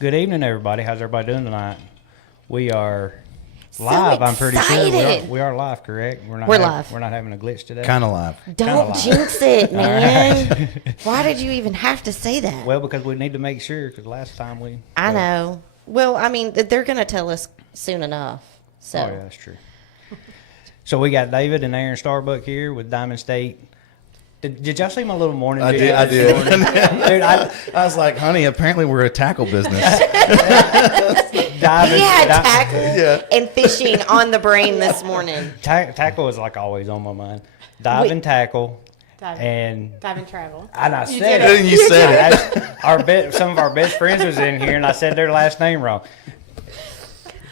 Good evening, everybody. How's everybody doing tonight? We are So live. I'm pretty sure excited. we are live. Correct? We're live. We're not having a glitch today. Kind of live. Don't live. jinx it, man. Why did you even have to say that? Well, because we need to make sure. Because last time we. I know. Well, I mean, they're going to tell us soon enough. So. Oh yeah, that's true. So we got David and Erin Starbuck here with Diamond State. Did y'all see my little morning video? I did. Dude, I was like, honey, apparently we're a tackle business. He had tackle and fishing on the brain this morning. Tackle is like always on my mind. Dive and tackle. Dive and travel. And I You said did it. You said it. Some of our best friends was in here, and I said their last name wrong.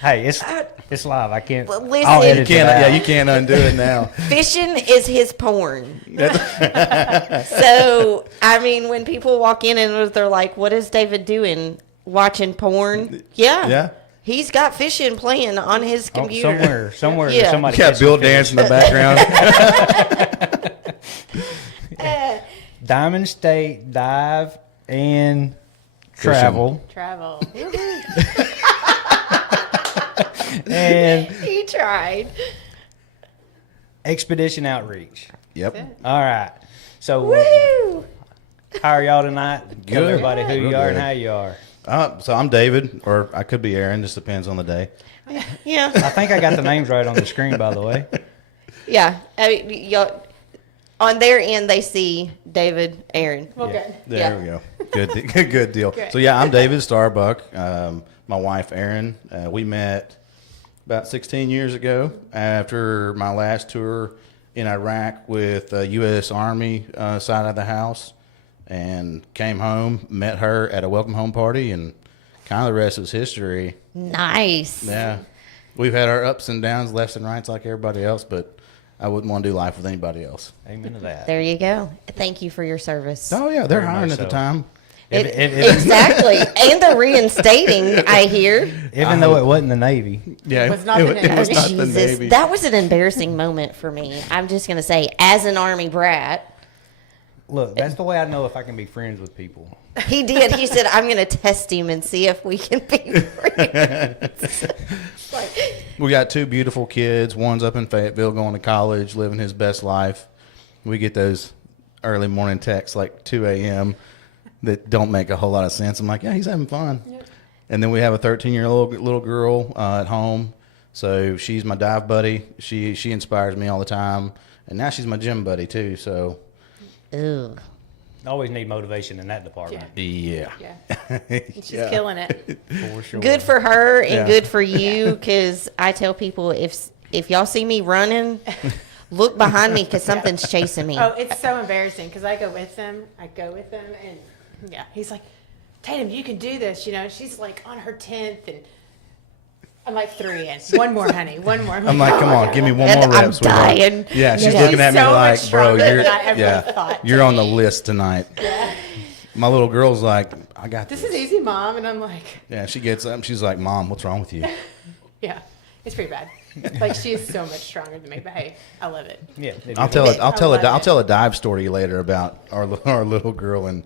Hey, it's live. I can't. Well, listen. I'll edit it out. You can't undo it now. Fishing is his porn. So, I mean, when people walk in and they're like, what is David doing? Watching porn? Yeah. Yeah. He's got fishing playing on his computer. Somewhere, Yeah. somebody. Got Bill dance in the background. Diamond State Dive and Travel. Travel. And He tried. Expedition Outreach. Yep. All right. So, Woo! how are y'all tonight? Tell Good. everybody who Real you are good. and how you are. So I'm David, or I could be Erin. Just depends on the day. Yeah. I think I got the names right on the screen, by the way. Yeah. I mean, y'all, on their end, they see David, Erin. Well, Yeah. good. There Yeah. we go. Good deal. Great. So yeah, I'm David Starbuck. My wife Erin. We met about 16 years ago after my last tour in Iraq with the U.S. Army side of the house, and came home, met her at a welcome home party, and kind of the rest is history. Nice. Yeah, we've had our ups and downs, lefts and rights like everybody else, but I wouldn't want to do life with anybody else. Amen to that. There you go. Thank you for your service. Oh yeah, they're Very hiring much at the so. time. Exactly. And they're reinstating, I hear. Even though it wasn't the Navy. Yeah, It was not the it was Navy. not the Jesus, Navy. that was an embarrassing moment for me. I'm just going to say, as an Army brat, Look, that's the way I know if I can be friends with people. he did. He said, I'm going to test him and see if we can be friends. We got two beautiful kids. One's up in Fayetteville going to college, living his best life. We get those early morning texts like 2 a.m. that don't make a whole lot of sense. I'm like, yeah, he's having fun. Yep. And then we have a 13-year-old little girl at home. So she's my dive buddy. She inspires me all the time. And now she's my gym buddy too. So Ugh. Always need motivation in that department. yeah. Yeah. She's killing it. For sure. Good for her and Yeah. good for you, because I tell people, if y'all see me running, look behind me because something's chasing me. Oh, it's so embarrassing because I go with them, and yeah, he's like, Tatum, you can do this. You know, she's like on her 10th, and I'm like 3 in. One more, honey. One more. I'm like, come on, give me one And more rep. I'm sweetheart." dying. Yeah, she's Yeah. looking at me She's so like, much bro, stronger you're, than I ever thought. you're on the list tonight. My little girl's like, I got This this. is easy, Mom. And I'm like, Yeah, she gets up. She's like, Mom, what's wrong with you? yeah, it's pretty bad. Like, she is so much stronger than me, but hey, I love it. Yeah. I'll tell it. love I'll it. tell a dive story later about our little girl and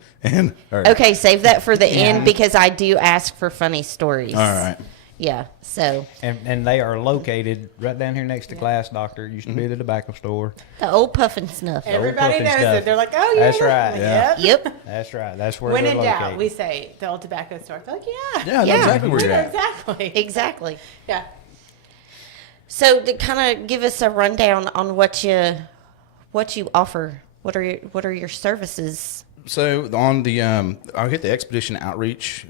her. Okay, save that for the end because I do ask for funny stories. All right. Yeah, so And they are located right down here next to Glass Doctor. Used to be the tobacco store. the old puff and snuff. Everybody puffin' knows stuff. it. They're like, oh, yeah. That's right. I'm like, Yeah. Yep. Yep. That's right. That's where When they're in located. doubt, we say the old tobacco store. They're like, yeah. Yeah, I know Yeah. exactly where you're Yeah, at. exactly. Exactly. Yeah. So to kind of give us a rundown on what you offer. What are your services? So on the I'll hit the expedition outreach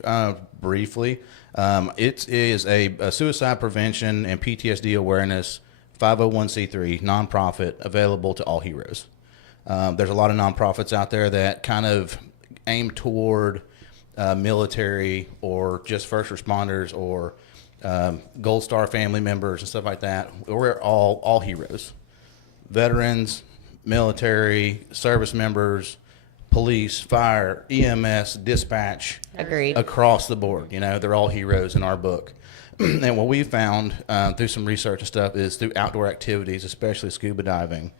briefly. It is a suicide prevention and PTSD awareness 501c3 nonprofit available to all heroes. There's a lot of nonprofits out there that kind of aim toward military or just first responders or Gold Star family members and stuff like that. We're all heroes, veterans, military, service members, police, fire, EMS, dispatch. Agreed. Across the board. You know, they're all heroes in our book. And what we found through some research and stuff is through outdoor activities, especially scuba diving,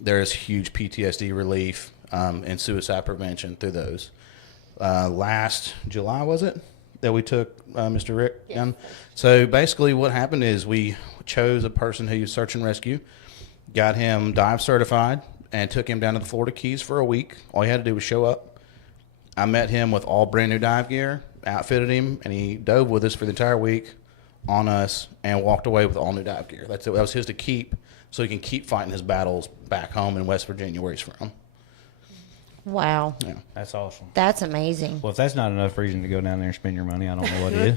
there is huge PTSD relief and suicide prevention through those. Last July, was it? that we took Mr. Rick Yes. down. So basically, what happened is we chose a person who was search and rescue, got him dive certified, and took him down to the Florida Keys for a week. All he had to do was show up. I met him with all brand new dive gear, outfitted him, and he dove with us for the entire week on us and walked away with all new dive gear. That's it. That was his to keep, so he can keep fighting his battles back home in West Virginia where he's from. Wow. Yeah. That's awesome. That's amazing. Well, if that's not enough reason to go down there and spend your money, I don't know what is.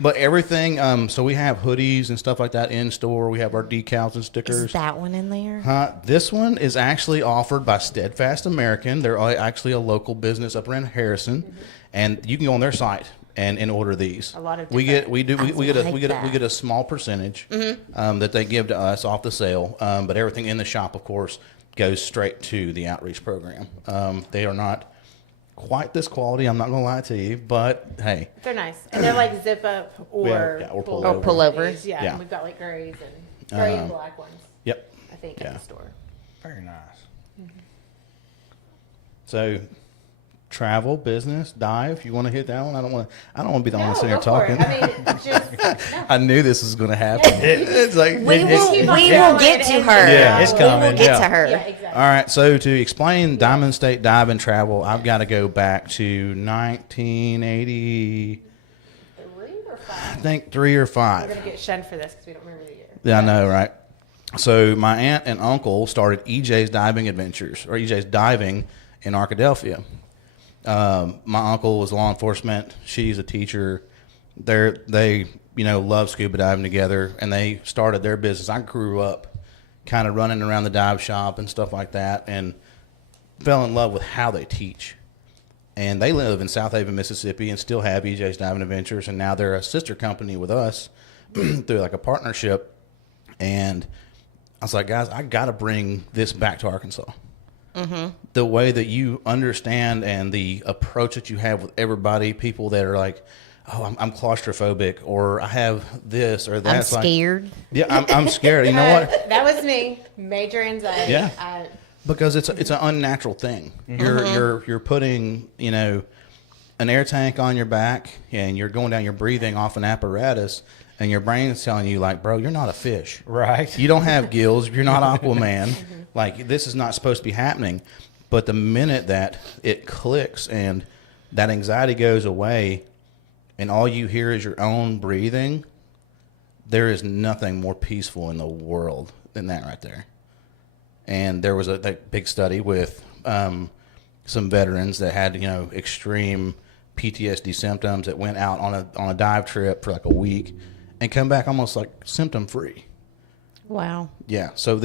But everything, so we have hoodies and stuff like that in store. We have our decals and stickers. Is that one in there? This one is actually offered by Steadfast American. They're actually a local business up around Harrison, and you can go on their site and order these. A lot of we get we different- get I like that. we get a small percentage that they give to us off the sale, but everything in the shop, of course, goes straight to the outreach program. They are not quite this quality. I'm not going to lie to you, but hey, They're nice. And they're like zip up or, Yeah, or pull Or over. pull over. Yeah, Yeah. and we've got like grays and gray and black ones, yep. I think, Yeah. at the store. Very nice. So, travel, business, dive. You want to hit that one? I don't want to be the one No, sitting here go for talking. it. I mean, just, no. I knew this was going to happen. It's like We will keep on get to going. her. Yeah, it's We will coming. get Yeah. to her. Yeah, exactly. All right, so to explain Diamond State Dive and Travel, I've got to go back to 1980, 3 or I 5? think 3 or We're 5. going to get shunned for this because we don't remember the year. Yeah, I know, right? So my aunt and uncle started EJ's Diving Adventures, or EJ's Diving in Arkadelphia. My uncle was law enforcement. She's a teacher. They love scuba diving together, and they started their business. I grew up kind of running around the dive shop and stuff like that, and fell in love with how they teach. And they live in South Haven, Mississippi, and still have EJ's Diving Adventures, and now they're a sister company with us through like a partnership. And I was like, guys, I got to bring this back to Arkansas. The way that you understand and the approach that you have with everybody, people that are like, oh, I'm claustrophobic, or I have this or that. I'm It's like, scared. yeah, I'm scared. You know what? That was me. Major anxiety. Yeah. Because it's an unnatural thing. You're putting an air tank on your back, and you're going down, you're breathing off an apparatus, and your brain's telling you like, bro, you're not a fish. Right. You don't have gills. You're not Aquaman. Like, this is not supposed to be happening. But the minute that it clicks and that anxiety goes away, and all you hear is your own breathing, there is nothing more peaceful in the world than that right there. And there was that big study with some veterans that had extreme PTSD symptoms that went out on a dive trip for like a week and come back almost like symptom free. Wow. Yeah. So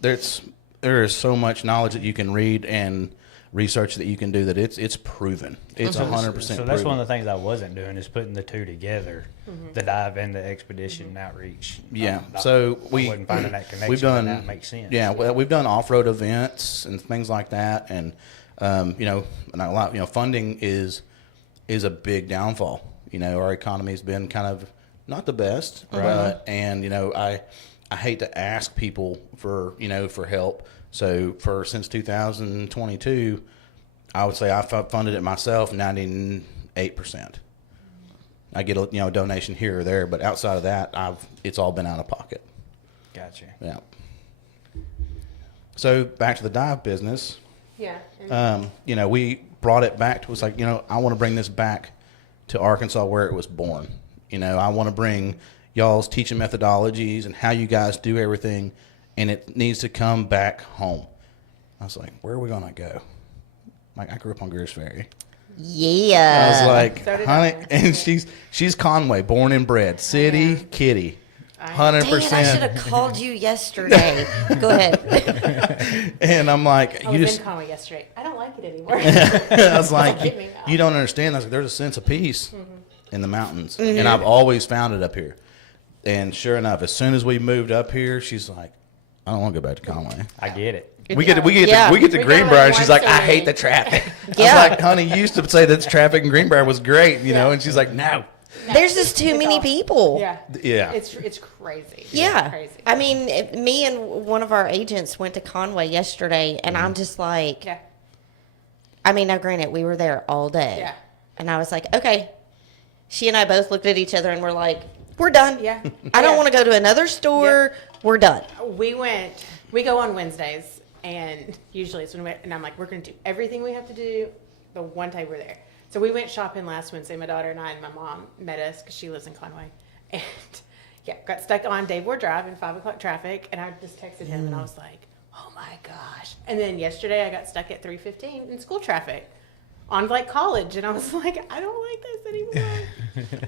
there is so much knowledge that you can read and research that you can do that it's proven. It's 100% proven. So that's one of the things I wasn't doing is putting the two together, the dive and the expedition and outreach. Yeah. I So we wasn't finding that connection. we've done and that makes sense. Yeah, well, we've done off-road events and things like that, and and a lot. Funding is a big downfall. Our economy's been kind of not the best, and I hate to ask people for help. So since 2022, I would say I funded it myself 98%. I get a donation here or there, but outside of that, it's all been out of pocket. Gotcha. Yeah. So back to the dive business. Yeah. We brought it back to, it's like, I want to bring this back to Arkansas where it was born. I want to bring y'all's teaching methodologies and how you guys do everything, and it needs to come back home. I was like, where are we going to go? Like, I grew up on Greers Ferry. Yeah. I was like, So did honey, I. and she's Conway, born and bred, city kitty, Dang it, I should 100%. have called you yesterday. Go ahead. And I'm like, I was in Conway yesterday. I don't like it anymore. I was like, Get me out. you don't understand. I was like, there's a sense of peace in the mountains, and I've always found it up here. And sure enough, as soon as we moved up here, she's like, I don't want to go back to Conway. I get it. We get to Yeah. we get to We go Greenbrier, like and she's like, once I a hate week. the traffic. Yeah. I was like, honey, you used to say that traffic in Greenbrier was great, and she's like, no. There's just too It's many all- people. Yeah. Yeah. It's crazy. Yeah. It's crazy. I mean, me and one of our agents went to Conway yesterday, and I'm just like, Yeah. I mean, now granted, we were there all day. Yeah. And I was like, okay. She and I both looked at each other and were like, we're done. Yeah. I don't Yeah. want to go to another store. We're done. We go on Wednesdays, and usually it's when and I'm like, we're going to do everything we have to do the one time we're there. So we went shopping last Wednesday. My daughter and I and my mom met us because she lives in Conway. And yeah, got stuck on Dave Ward Drive in 5 o'clock traffic, and I just texted him, and I was like, oh my gosh. And then yesterday I got stuck at 3:15 in school traffic on like college, and I was like, I don't like this anymore.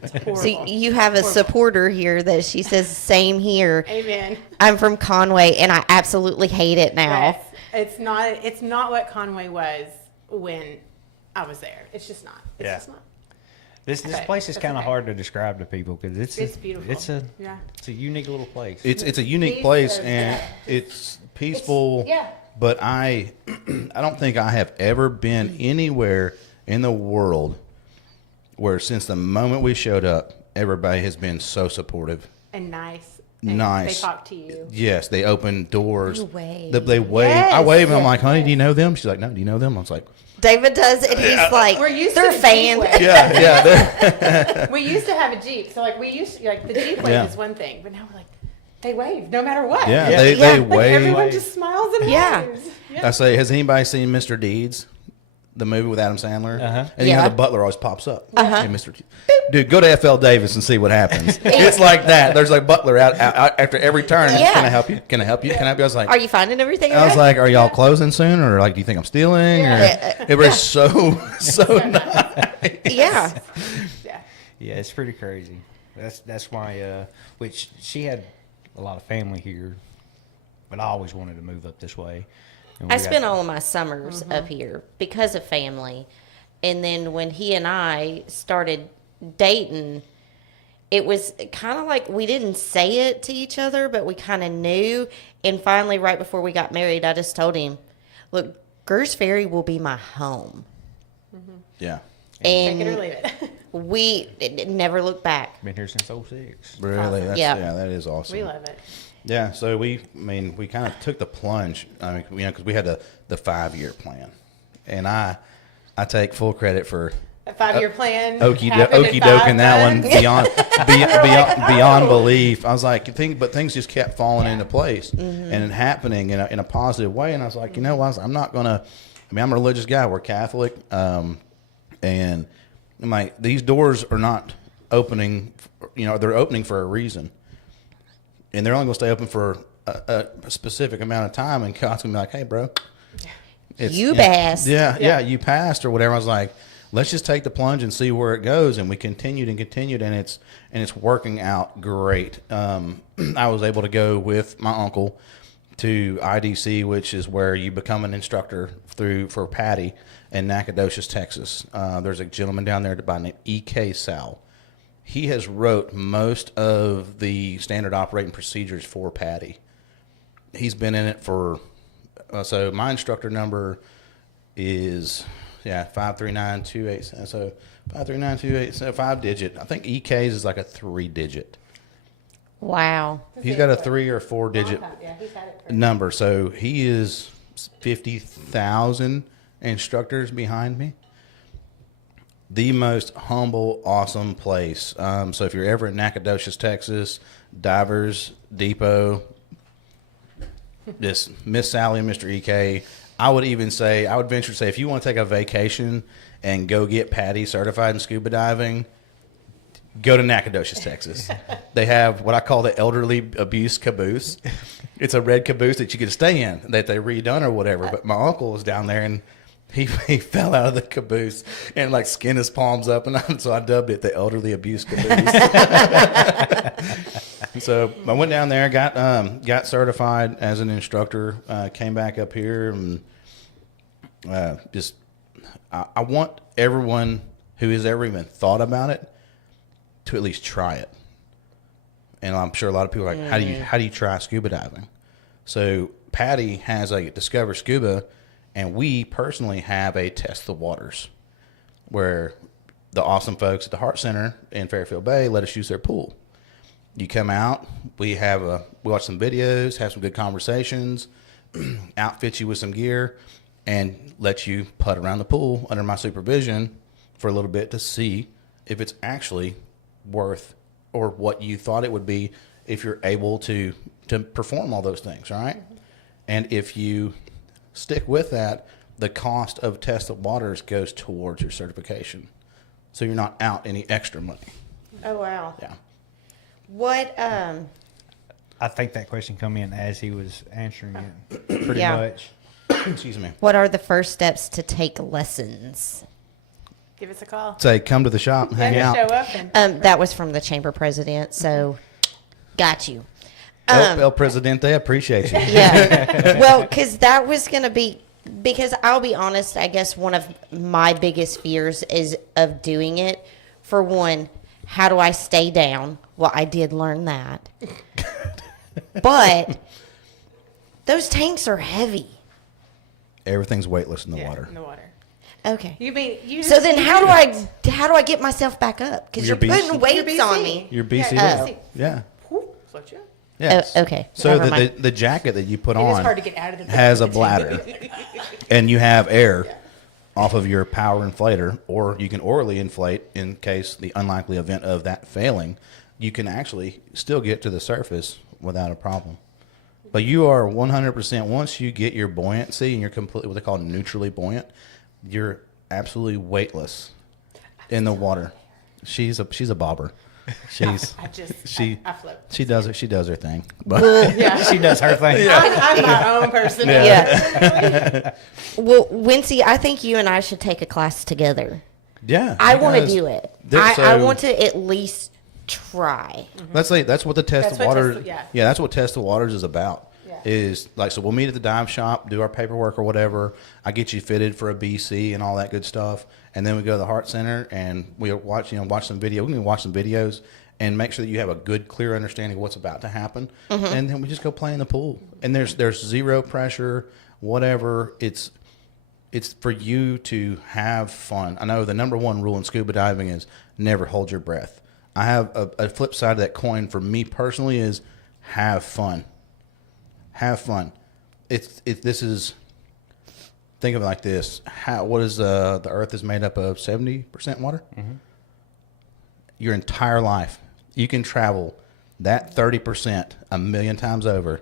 It's horrible. So you have a supporter here that she says, same here. Amen. I'm from Conway, and I absolutely hate it now. Yes. It's not what Conway was when I was there. It's just not. It's just not. This Okay, place is that's kind of okay. hard to describe to people because It's beautiful. It's a Yeah. unique little place. It's a unique Peace place, is- and it's peaceful. yeah. But I don't think I have ever been anywhere in the world where since the moment we showed up, everybody has been so supportive. And nice. And Nice. They talk to you. Yes, they open doors. You wave. They wave. Yes. I wave, and I'm like, honey, do you know them? She's like, no, do you know them? I was like, David does, and he's like, We're used they're to the fans. Jeep wave. yeah. We used to have a Jeep, so like the Jeep wave Yeah. is one thing, but now we're like, they wave no matter what. Yeah, Yeah. they Yeah. they Like, Like, everyone wave. just smiles and Yeah. waves. I say, has anybody seen Mr. Deeds? The movie with Adam Sandler? Uh-huh. And you know Yeah. the butler always pops up. And Mr. Dude, go to FL Davis and see what happens. It's like that. There's like butler out after every turn. Yeah. Can I help you? Can I help you? Can I help you? I was like, Are you finding everything I was okay? like, are y'all closing soon, or like, do you think I'm stealing? Yeah. Or it was so nice. Yeah. Yeah. Yeah, it's pretty crazy. That's why. Which she had a lot of family here, but I always wanted to move up this way. And I we got- spent all of my summers up here because of family. And then when he and I started dating, it was kind of like we didn't say it to each other, but we kind of knew. And finally, right before we got married, I just told him, look, Gers Ferry will be my home. Yeah. Take it or And leave it. we never looked back. Been here since '06. Really? That's, Yeah. yeah, that is awesome. We love it. Yeah, so we kind of took the plunge. I mean, because we had the 5-year plan, and I take full credit for A 5-year plan. okey happened in doke in 5 that one months. beyond belief. I was like, but things just kept falling into place and it happening in a positive way. And I was like, you know what? I'm not gonna. I mean, I'm a religious guy. We're Catholic, and I'm like, these doors are not opening. They're opening for a reason. And they're only going to stay open for a specific amount of time. And God's going to be like, hey, bro. You passed. Yeah, you passed or whatever. I was like, let's just take the plunge and see where it goes. And we continued, and it's working out great. I was able to go with my uncle to IDC, which is where you become an instructor for Patty in Nacogdoches, Texas. There's a gentleman down there by the name E.K. Sal. He has wrote most of the standard operating procedures for Patty. He's been in it for, so my instructor number is, 53928. So 53928, so 5-digit. I think EK's is like a 3-digit. Wow. He's got a 3 or 4-digit Yeah, he's had it for number. So he is 50,000 instructors behind me. The most humble, awesome place. So if you're ever in Nacogdoches, Texas, Divers Depot, just Miss Sally and Mr. EK. I would venture to say, if you want to take a vacation and go get Patty certified in scuba diving, go to Nacogdoches, Texas. They have what I call the elderly abuse caboose. It's a red caboose that you can stay in that they redone or whatever. But my uncle was down there and he fell out of the caboose and like skinned his palms up, and so I dubbed it the elderly abuse caboose. So I went down there, got certified as an instructor, came back up here, and I want everyone who has ever even thought about it to at least try it. And I'm sure a lot of people are like, how do you try scuba diving? So Patty has a Discover Scuba, and we personally have a Test the Waters, where the awesome folks at the Heart Center in Fairfield Bay let us use their pool. You come out, we watch some videos, have some good conversations, outfit you with some gear, and let you putt around the pool under my supervision for a little bit to see if it's actually worth or what you thought it would be if you're able to perform all those things, right? And if you stick with that, the cost of tested waters goes towards your certification. So you're not out any extra money. Oh, wow. Yeah. What, I think that question come in as he was answering it, pretty Yeah. much. Excuse me. what are the first steps to take lessons? Give us a call. Say, come to the shop and hang Yeah, out. show up and That was from the chamber president, so got you. El Presidente, I appreciate you. Yeah. Well, because that was going to be, because I'll be honest, I guess one of my biggest fears is of doing it. For one, how do I stay down? Well, I did learn that. But those tanks are heavy. Everything's weightless in the yeah, water. in the water. Okay. You mean you? So then how do I get myself back up? Because Your you're putting BC. weights Your on BC. me. Your BC. Yeah, Yeah. Float you up. Yes. Oh, okay. So Never the mind. the jacket that you put It is on hard to get out of the has a tank. bladder, and you have air off of your power inflator, or you can orally inflate in case the unlikely event of that failing. You can actually still get to the surface without a problem. But you are 100%, once you get your buoyancy and you're completely what they call neutrally buoyant, you're absolutely weightless in the water. She's a bobber. She's I just I float. she does her thing. But Yeah. She does her thing. I'm my own person. Yeah. Well, Wincy, I think you and I should take a class together. yeah, I you want to guys- do it. there- I so- want to at least try. Let's say that's what the test That's of what water. test- yeah. Yeah, that's what test of waters is about. Yeah. Is like, so we'll meet at the dive shop, do our paperwork or whatever. I get you fitted for a BC and all that good stuff, and then we go to the Heart Center and we watch some video. We can watch some videos and make sure that you have a good, clear understanding of what's about to happen, and then we just go play in the pool. And there's zero pressure, whatever. It's for you to have fun. I know the number one rule in scuba diving is never hold your breath. I have a flip side of that coin for me personally is have fun. Have fun. This is, think of it like this. What is the earth is made up of 70% water? Mm-hmm. Your entire life, you can travel that 30% a million times over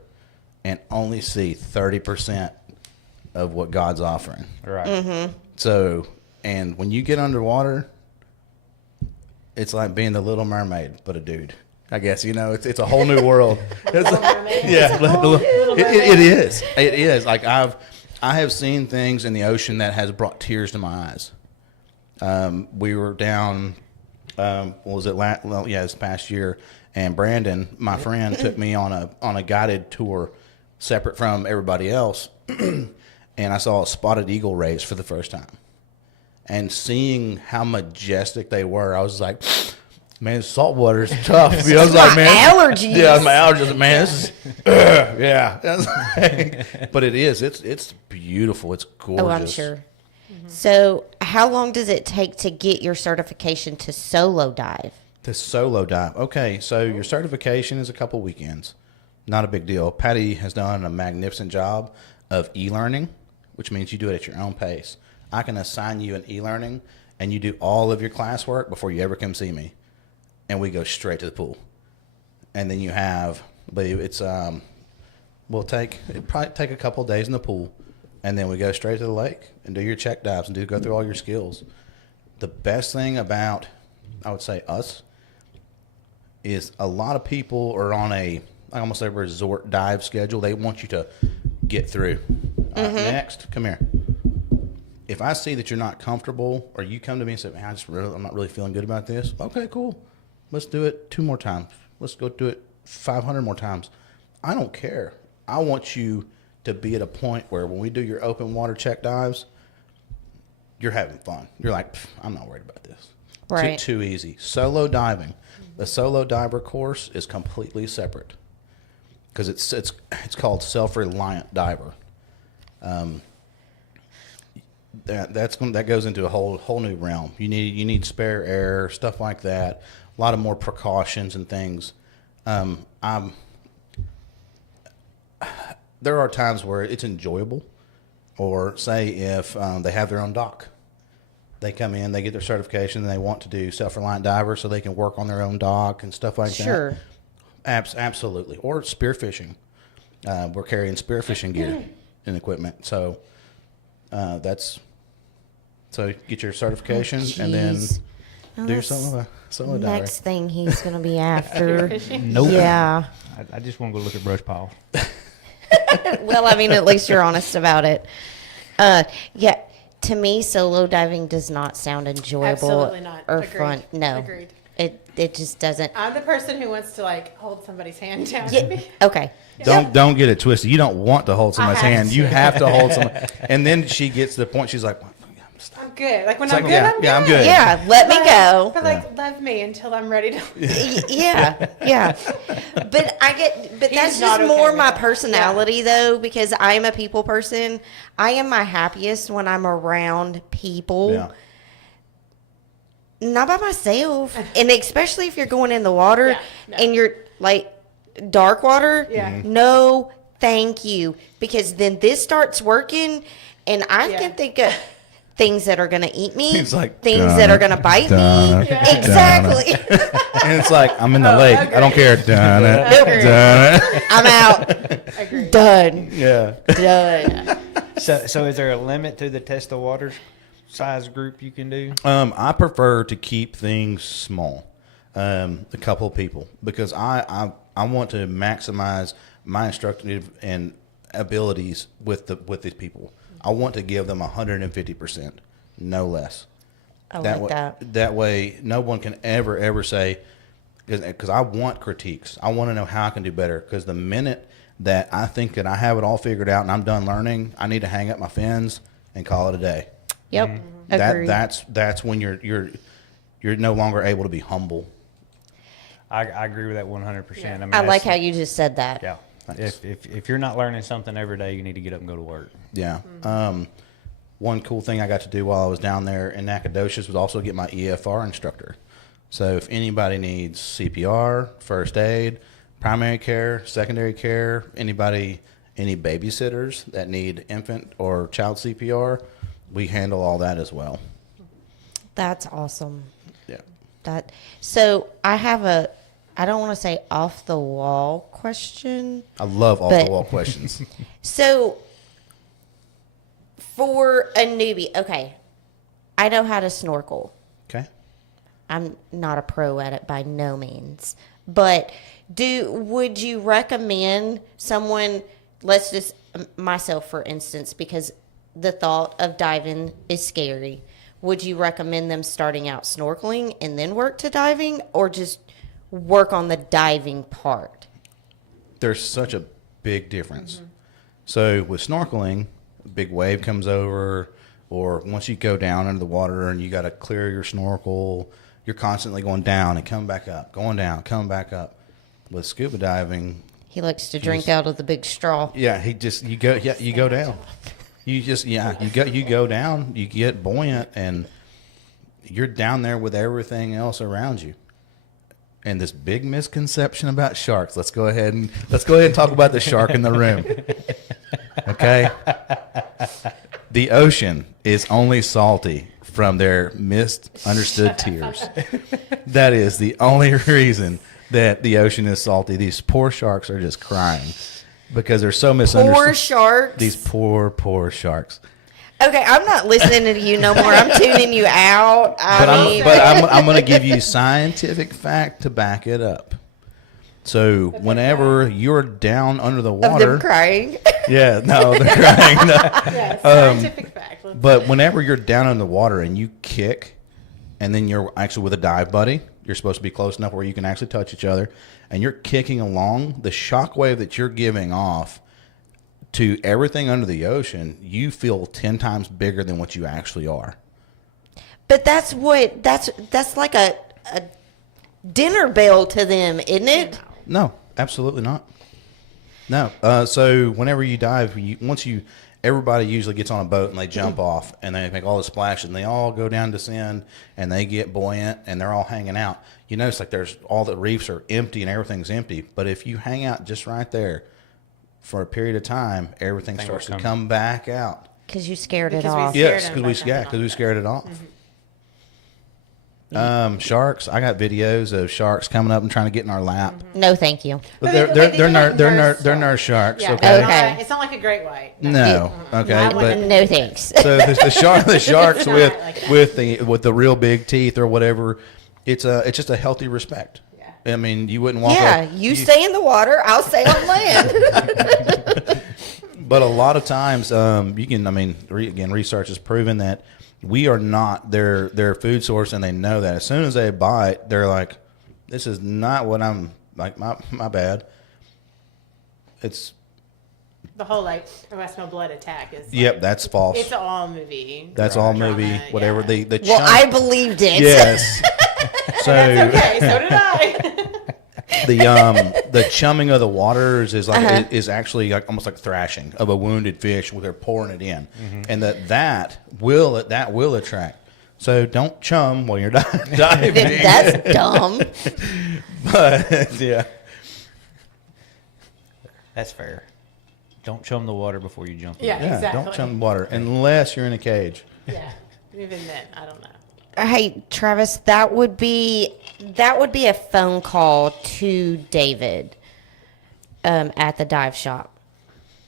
and only see 30% of what God's offering. Right. So, and when you get underwater, it's like being the Little Mermaid, but a dude. I guess, it's a whole new world. Yeah, it is. It is. Like I have seen things in the ocean that has brought tears to my eyes. We were down, what was it? This past year, and Brandon, my friend, took me on a guided tour, separate from everybody else, and I saw a spotted eagle raise for the first time. And seeing how majestic they were, I was like, man, salt water is tough. I was like, man, allergies. Yeah, my allergies. Man, this is, yeah. But it is. It's beautiful. It's gorgeous. Oh, I'm sure. So, how long does it take to get your certification to solo dive? To solo dive. Okay, so your certification is a couple weekends. Not a big deal. Patty has done a magnificent job of e-learning, which means you do it at your own pace. I can assign you an e-learning, and you do all of your classwork before you ever come see me, and we go straight to the pool. And then you have, but it's it'll probably take a couple of days in the pool, and then we go straight to the lake and do your check dives and go through all your skills. The best thing about, I would say, us is a lot of people are on I almost say resort dive schedule. They want you to get through. All right, next, come here. If I see that you're not comfortable, or you come to me and say, man, I'm not really feeling good about this. Okay, cool. Let's do it 2 more times. Let's go do it 500 more times. I don't care. I want you to be at a point where when we do your open water check dives, you're having fun. You're like, I'm not worried about this. Right. Too easy. Solo diving. The solo diver course is completely separate because it's called self-reliant diver. That goes into a whole new realm. You need spare air, stuff like that. A lot of more precautions and things. There are times where it's enjoyable, or say if they have their own dock, They come in, they get their certification, and they want to do self-reliant diver so they can work on their own dock and stuff like Sure. that. Absolutely. Or spearfishing. We're carrying spearfishing gear and equipment. So so get your certification and then Jeez. Oh, do that's something with diving. Next thing he's going to be after. Nope. Yeah. I just want to go look at brush pile. Well, I mean, at least you're honest about it. Yeah. To me, solo diving does not sound enjoyable Absolutely not. or Agreed. fun. No. Agreed. It just doesn't. I'm the person who wants to like hold somebody's hand down. Yeah. Okay. Don't get it twisted. You don't want to hold somebody's have hand. to. You have to hold someone. And then she gets to the point. She's like, I'm good. Like when It's I'm like, good, yeah, I'm good. yeah, I'm good. Yeah. Let me But- go. But like, love me until I'm ready to. Yeah, yeah. But that's He's just not okay more with my that. personality though, because I'm a people person. I am my happiest when I'm around people, Yeah. not by myself. And especially if you're going in the water Yeah, no. and you're like dark water. Yeah. Mhm. No, thank you. Because then this starts working and I Yeah. can think of things that are going to eat me, It's like, things that are going to bite me. Yeah. Exactly. And it's like, I'm in the lake. I don't care. Done it. Agreed. Done it. I'm out. Agreed. Done. Yeah. Done. So is there a limit to the test the waters size group you can do? I prefer to keep things small, a couple of people, because I want to maximize my instructive and abilities with these people. I want to give them 150%, no less. I like that. That way, no one can ever say, because I want critiques. I want to know how I can do better. Because the minute that I think that I have it all figured out and I'm done learning, I need to hang up my fins and call it a day. Yep. Agreed. That's when you're no longer able to be humble. I agree with that 100%. Yeah. I, mean, I like that's- how you just said that. Yeah. Thanks. If you're not learning something every day, you need to get up and go to work. Yeah. One cool thing I got to do while I was down there in Nacogdoches was also get my EFR instructor. So if anybody needs CPR, first aid, primary care, secondary care, any babysitters that need infant or child CPR, we handle all that as well. That's awesome. Yeah. So I have I don't want to say off the wall question. I love off-the-wall questions. So for a newbie, okay, I know how to snorkel. Okay. I'm not a pro at it by no means. But would you recommend someone, let's just myself for instance, because the thought of diving is scary. Would you recommend them starting out snorkeling and then work to diving, or just work on the diving part? There's such a big difference. So with snorkeling, a big wave comes over, or once you go down under the water and you got to clear your snorkel, you're constantly going down and coming back up, going down, coming back up. With scuba diving, He likes to drink out of the big straw. you go down. You go down, you get buoyant, and you're down there with everything else around you. And this big misconception about sharks. Let's go ahead and talk about the shark in the room. Okay? The ocean is only salty from their misunderstood tears. That is the only reason that the ocean is salty. These poor sharks are just crying because they're so misunderstood. Poor sharks. These poor sharks. Okay, I'm not listening to you no more. I'm tuning you out. I'm going to give you scientific fact to back it up. So whenever you're down under the of them water, crying. yeah, no, they're crying. No. Yeah, scientific fact. But whenever you're down in the water and you kick, and then you're actually with a dive buddy, you're supposed to be close enough where you can actually touch each other, and you're kicking along, the shock wave that you're giving off to everything under the ocean, you feel 10 times bigger than what you actually are. But that's like a dinner bell to them, isn't it? No, absolutely not. No. So whenever you dive, everybody usually gets on a boat and they jump off and they make all the splash and they all go down, descend, and they get buoyant and they're all hanging out. You notice like there's all the reefs are empty and everything's empty. But if you hang out just right there for a period of time, everything starts to come back out. Because you scared it Because we off. scared Yes, them by because jumping we off scared it off. Sharks. I got videos of sharks coming up and trying to get in our lap. No, thank you. But But they're nurse sharks. Yeah, Okay. Okay. It's not like a great white. No. Okay. I But No thanks. so the sharks Not with like that. with the real big teeth or whatever, it's just a healthy respect. Yeah. I mean, you wouldn't walk. Yeah, you stay in the water, I'll stay on land. But a lot of times, you can. I mean, again, research has proven that we are not their food source, and they know that. As soon as they bite, they're like, "This is not what I'm like." My bad. It's The whole like, oh, I smell blood attack is. Like, yep, that's false. It's all movie. That's all drama, movie. Whatever yeah. the Well, chunk- I believed it. yes. So Okay, so did I. the chumming of the waters is like Uh-huh. is actually like almost like thrashing of a wounded fish where they're pouring it in, and that will attract. So don't chum while you're diving. That's dumb. But yeah, That's fair. Don't chum the water before you jump in. Yeah. yeah. Exactly. Don't chum the water unless you're in a cage. Yeah. Even then, I don't know. Hey, Travis, that would be a phone call to David at the dive shop.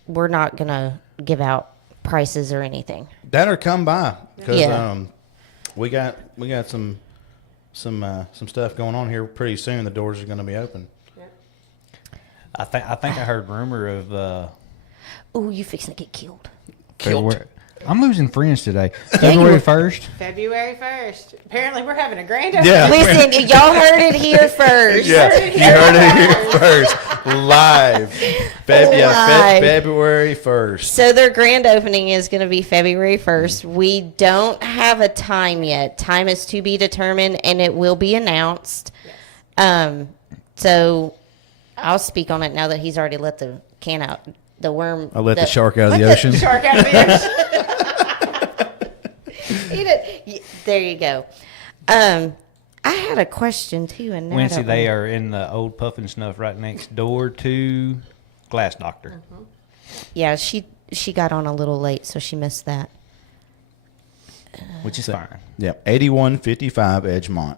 We're not gonna give out prices or anything. That or come by because Yeah. we got some stuff going on here pretty soon. The doors are going to be open. I think I heard rumor of Oh, you fixing to get killed? February. I'm losing friends today. you February were- 1st. February 1st. Apparently, we're having a grand opening. Yeah. Listen, y'all heard it here first. Yeah, you heard it here first, live. Live. February 1st. So their grand opening is going to be February 1st. We don't have a time yet. Time is to be determined, and it will be announced. So I'll speak on it now that he's already let the can out. The worm. I let the shark out of the let ocean. Shark out of the ocean. There you go. I had a question too, and now I Wednesday, don't they know. are in the old Puffin Snuff right next door to Glass Doctor. Yeah, she got on a little late, so she missed that. Which is fine. Yep, 8155 Edgemont.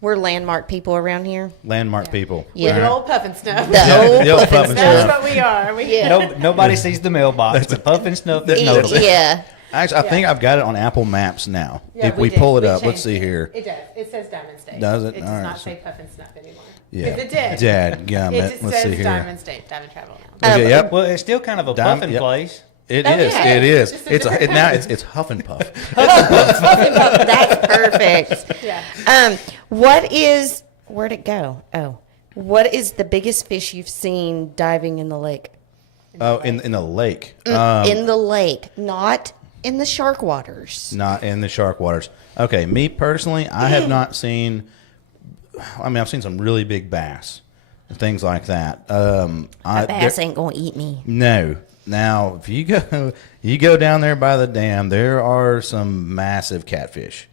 We're landmark people around here. Landmark people. Yeah. We're the old puffin stuff. The Yeah, old the old Puffin Puffin Snuff. That's what we are. We, Yeah. Nobody sees the mailbox, but Puffin Snuff knows it. Yeah. Actually, I think I've got it on Apple Maps now. Yeah, if we did. pull it We up, let's changed see it. here. It does. It says Diamond State. Does it? It does All right, not so- say puffin snuff anymore. Yeah. If it did. Dad, yeah, It just let's says see here. Diamond State. Diamond Travel now. Okay, yep. Well, it's still kind of a Diamond- puffin yep. place. It Oh, is. yeah. It is. Just a different Now kind. it's Huff and Puff. That's perfect. Yeah. Where'd it go? Oh. What is the biggest fish you've seen diving in the lake? Oh, in the lake. In the lake, not in the shark waters. Not in the shark waters. Okay, me personally, I have not seen. I mean, I've seen some really big bass and things like that. Bass ain't gonna eat me. No. Now, if you go down there by the dam, there are some massive catfish,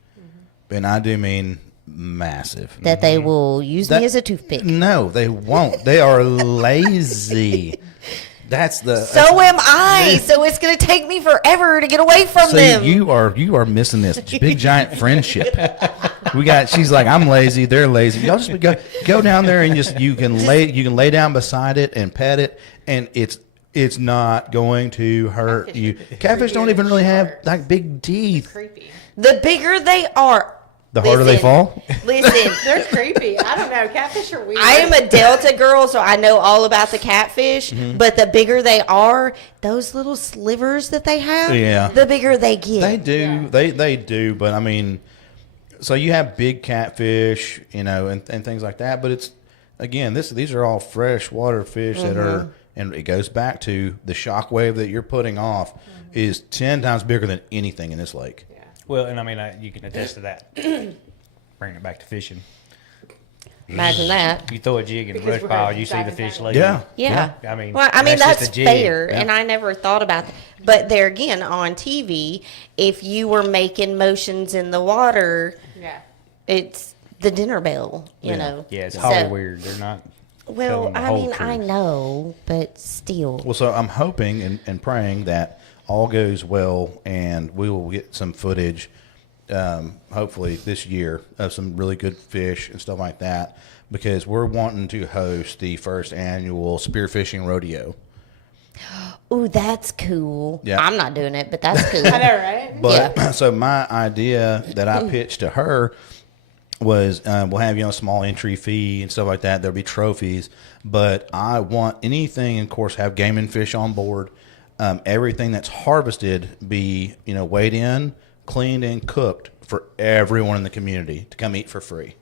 and I do mean massive. That they will use That- me as a toothpick. No, they won't. They are lazy. That's the. So am I. So it's gonna take me forever to get away from See, them. you are missing this big giant friendship. She's like, I'm lazy, they're lazy. Y'all just go down there and you can lay down beside it and pet it, and it's not going to hurt Catfish you. are Catfish don't creepier even than really have sharks. like big teeth. Creepy. The bigger they are, The harder they listen, fall. Listen, They're creepy. I don't know. Catfish are weird. I am a Delta girl, so I know all about the catfish. Mm-hmm. But the bigger they are, those little slivers that they have, Yeah. the bigger they get. They do. Yeah. They do. But I mean, so you have big catfish, and things like that. But it's again, these are all freshwater fish that are, and it goes back to the shock wave that you're putting off is 10 times bigger than anything in this lake. Yeah. Well, and I mean, you can attest to that. Bringing it back to fishing. Imagine that. You throw a jig in the Because brush we're pile, you see the diving fish down. later. Yeah. Yeah. I mean, well, I mean that's just that's a jig. fair, Yeah. and I never thought about that. But there again, on TV, if you were making motions in the water, Yeah. it's the dinner bell. You Yeah. know. Yeah, it's So- hollow weird. They're not. Well, telling the I whole mean, I truth. know, but still. Well, so I'm hoping and praying that all goes well and we will get some footage hopefully this year, of some really good fish and stuff like that, because we're wanting to host the first annual spearfishing rodeo. Ooh, that's cool. Yeah. I'm not doing it, but that's cool. I know, right? But so my idea that I pitched to her was we'll have, a small entry fee and stuff like that. There'll be trophies, but I want anything, and of course, have game and fish on board. Everything that's harvested be, weighed in, cleaned, and cooked for everyone in the community to come eat for free.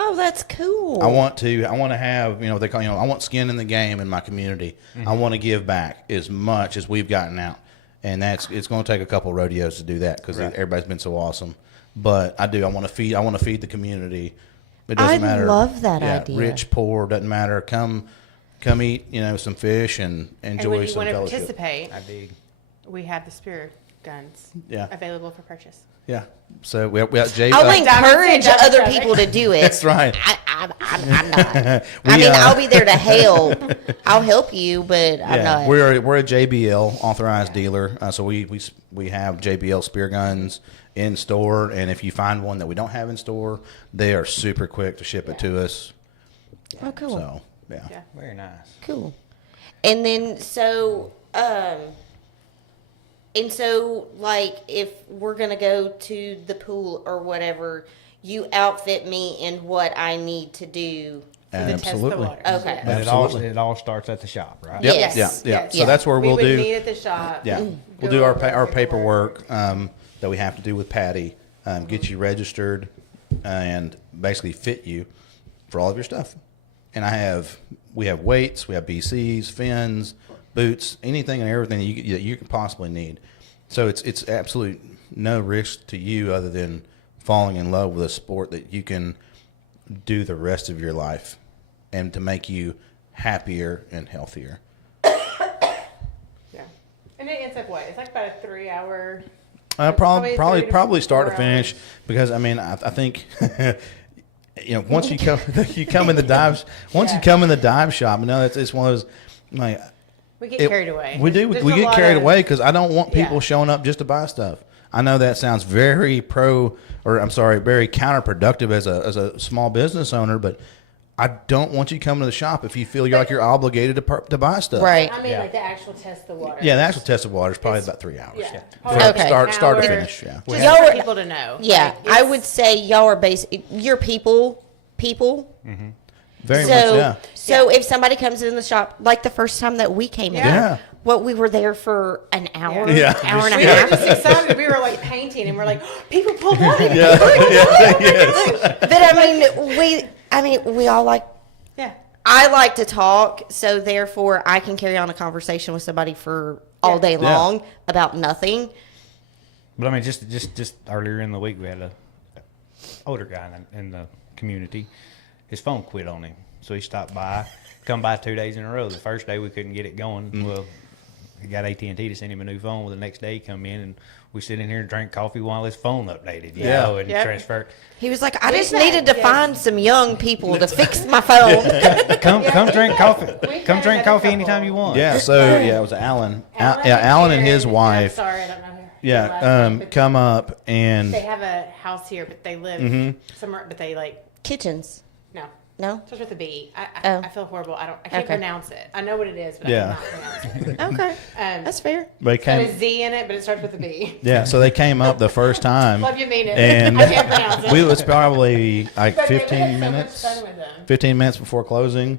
Oh, that's cool. I want to have, what they call, I want skin in the game in my community. I want to give back as much as we've gotten out. And it's going to take a couple rodeos to do that, because everybody's been so awesome. But I want to feed the community. It doesn't matter. I love that idea. Rich, poor, doesn't matter. Come eat, some fish and enjoy And when you some want to fellowship. participate, I dig. we have the spear guns available for purchase. Yeah. So we got Jay. I'll Diamond encourage Diamond other Diamond. people to do it. That's right. I'm not. I'll be there to help. I'll help you, but I'm not. We're a JBL authorized dealer, so we have JBL spear guns in store, and if you find one that we don't have in store, they are super quick to ship it to us. Oh, cool. So Yeah. Very nice. Cool. And then like if we're gonna go to the pool or whatever, you outfit me in what I need to do. Absolutely. Test the water. Okay. But Absolutely. it all starts at the shop, right? Yep. Yes. Yeah. Yes. So that's where We we'll would do. meet at the shop. Yeah, Go we'll do over our paperwork that we have to do with Patty, get you registered, and basically fit you for all of your stuff. And we have weights, we have BCs, fins, boots, anything and everything that you can possibly need. So it's absolute no risk to you other than falling in love with a sport that you can do the rest of your life, and to make you happier and healthier. Yeah. And it ends up what? It's like about a 3-hour. Probably 3 to probably start to 4 finish, hours. because I think once you come in the dive you come in the dive shop, it's one of those, like, We get carried away. we do There's we a get lot carried of- away, because I don't want people Yeah. showing up just to buy stuff. I know that sounds very very counterproductive as a small business owner, but I don't want you coming to the shop if you feel like you're obligated to buy stuff. Right. I mean, like the actual test the water. Yeah, the actual test of water is probably about 3 hours. Yeah. From Okay. start to Hour. finish. Yeah. Just Y'all for are- people to know. Yeah, Like, I it's- would say y'all are you're people. Very So, much. Yeah. so if somebody comes in the shop, like the first time that we came in, Yeah. we were there for an hour, Yeah. hour and a We were half. just excited. We were like painting, and we're like, people pulled out. But I mean, we all like. Yeah. I like to talk, so therefore I can carry on a conversation with somebody for all Yeah. day Yeah. long about nothing. But I mean, just earlier in the week, we had a older guy in the community. His phone quit on him, so he stopped by, come by 2 days in a row. The first day we couldn't get it going. Well, he got AT&T to send him a new phone. Well, the next day he come in and we sit in here and drink coffee while his phone updated, and Yep. transferred. He was like, I just met, needed to yes. find some young people to fix my phone. Come drink coffee. We've Come had drink another coffee couple. anytime you want. Yeah, so it was Alan. Alan and his Erin, wife. I'm sorry, I don't know her. Yeah, last name, but come up and They have a house here, but they live Mm-hmm. somewhere. But they like Kitchens. no. No? Starts with a B. Oh. I feel horrible. I can't Okay. pronounce it. I know what it is, but Yeah. I cannot pronounce it. Okay. Um, That's fair. they It's got a came. Z in it, but it starts with a B. Yeah, so they came up the first time, Love you, mean it. and I can't pronounce it. we was probably like But we had 15 so much minutes. fun with them. 15 minutes before closing.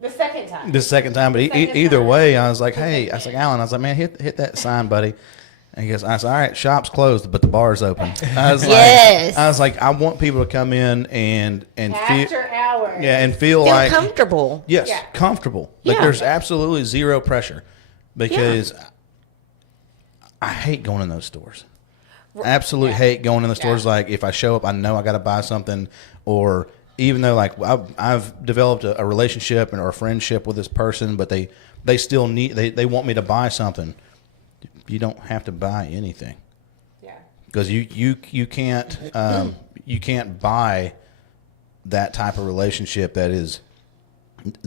The second time. The second time, but Second either time. way, I was like, hey, I was like, Alan, I was like, man, hit that sign, buddy. And he goes, I said, all right, shop's closed, but the bar's open. I was Yes. like, I want people to come in and feel, After hours. yeah, and feel Feel like, comfortable. yes, Yeah. comfortable. Like Yeah. there's absolutely zero pressure, because I hate going in those stores. Absolutely hate going in the stores. Yeah. Like if I show up, I know I got to buy something, or even though like I've developed a relationship or a friendship with this person, but they still they want me to buy something. You don't have to buy anything, Yeah. because you can't buy that type of relationship that is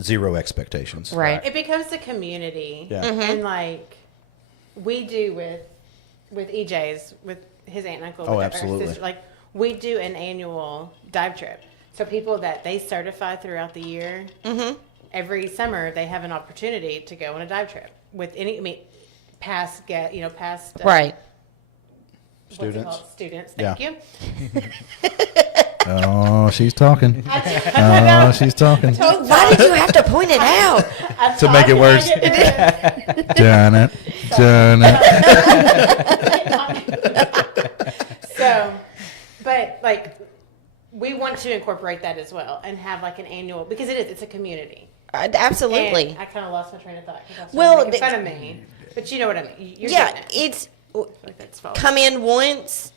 zero expectations. Right. It becomes a community. Yeah. And like we do with EJ's, with his aunt and uncle. Oh, with our absolutely. sister, like we do an annual dive trip. So people that they certify throughout the year, every summer they have an opportunity to go on a dive trip with past Right. Students. Students. Thank you. Oh, she's talking. I Oh, she's talking. Why did you have to point it out? To make it worse. Done it. Done it. So, but like, we want to incorporate that as well and have like an annual, because it's a community. Absolutely. And I kind of lost my train of thought. Well, making fun of me, but you know what I mean. You're Yeah, getting it. it's Like that's false. come in once,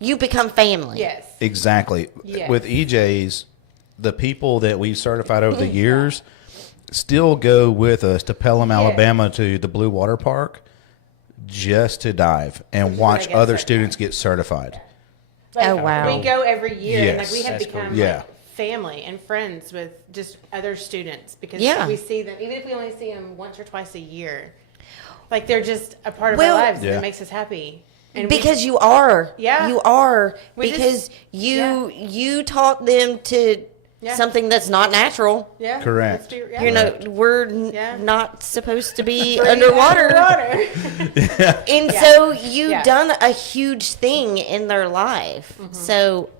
you become family. Yes. Exactly. Yes. With EJs, the people that we've certified over the years still go with us to Pelham, Alabama to the Blue Water Park just to dive and Which is watch where I get other certified. students get certified. Like, Oh, wow. We go every year, and like Yes, we have that's become cool. Yeah. like family and friends with just other students because Yeah. we see them, even if we only see them once or twice a year. Like they're just a part of Well- our lives, and Yeah. it makes us happy. And Because you are. Yeah. You are. We Because just- you taught them to Yeah. something that's not natural. yeah, Correct. let's do- yeah. You know, we're Yeah. not supposed to be Breathe underwater. And Yeah. so you've Yeah. done a huge thing in their life. Mm-hmm. So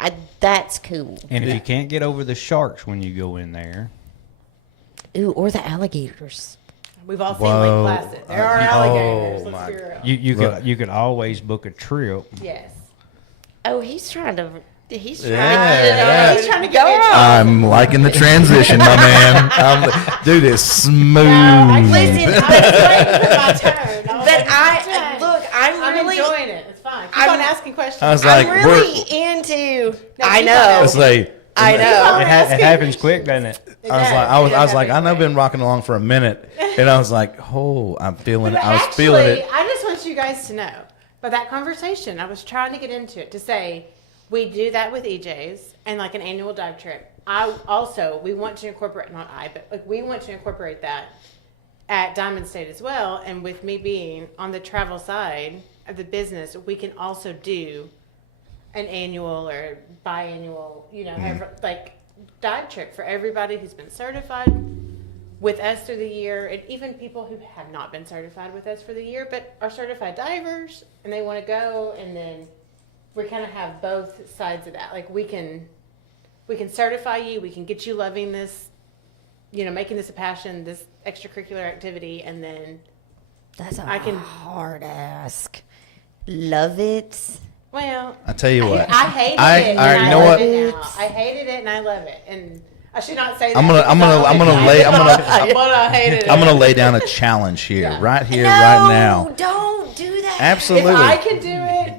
that's cool. And if you can't get over the sharks when you go in there, Ooh, or the alligators. We've all seen Whoa. Lake Placid. There are Oh, alligators. my Let's be real. you could always book a trip. Yes. Oh, he's trying to. He's trying Yeah, to. yeah. He's trying to go on. I'm liking the transition, my man. Dude, it's smooth. Listen, I was waiting for my turn. but look, I'm really, enjoying it. It's fine. Keep I'm- on asking questions. I was like, I'm really into. No, I keep know. it's like, I know. It happens quick, doesn't it? I was like, I know I've been rocking along for a minute, and I was like, oh, I'm feeling it. But I was feeling actually, it. I just want you guys to know, by that conversation, I was trying to get into it to say we do that with EJs and like an annual dive trip. We want to incorporate, not I, but like we want to incorporate that at Diamond State as well. And with me being on the travel side of the business, we can also do an annual or biannual, like dive trip for everybody who's been certified with us through the year, and even people who have not been certified with us for the year but are certified divers and they want to go. And then we kind of have both sides of that. Like we can certify you, we can get you loving this, making this a passion, this extracurricular activity, and then That's a I can- hard ask. Love it. well, I tell you what, I hated it. all right, and you I know love what? it now. I hated it and I love it. And I should not say that. I'm gonna lay down a challenge here, Yeah. right here, No, right now. don't do that. Absolutely. If I can do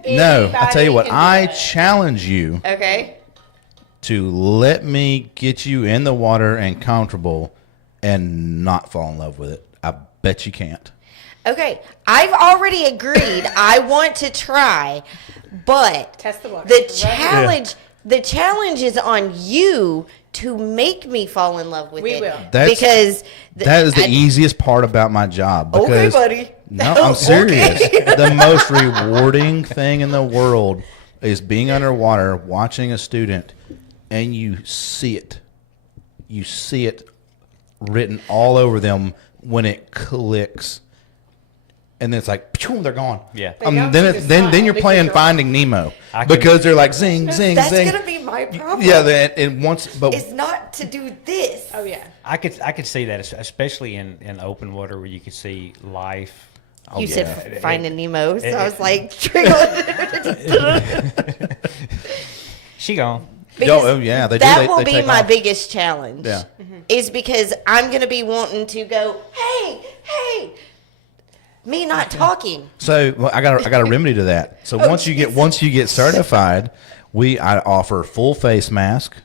it, No, I tell you what, anybody I can do it. challenge you Okay. to let me get you in the water and comfortable and not fall in love with it. I bet you can't. Okay. I've already agreed. I want to try, but Test the water. the challenge is on you to make me fall in love with We it. will. Because That is the easiest part about my job. Okay, Because, buddy. No, I'm serious. The most rewarding thing in the world is being underwater, watching a student, and you see it. You see it written all over them when it clicks. And then it's like, phew, they're gone. Yeah. They don't see the Then smile you're because playing you're- Finding Nemo I can- because they're like zing, zing, That's zing. gonna be my problem. Yeah, and once, but It's not to do this. Oh yeah. I could see that, especially in open water where you could see life. You yeah. said Finding Nemo, so it- I was like, She gone. because yeah, they do. that They will be take my off. biggest challenge. Yeah. Is because I'm gonna be wanting to go, hey, me not talking. So well, I got a remedy to that. So once you get certified, I offer full face mask,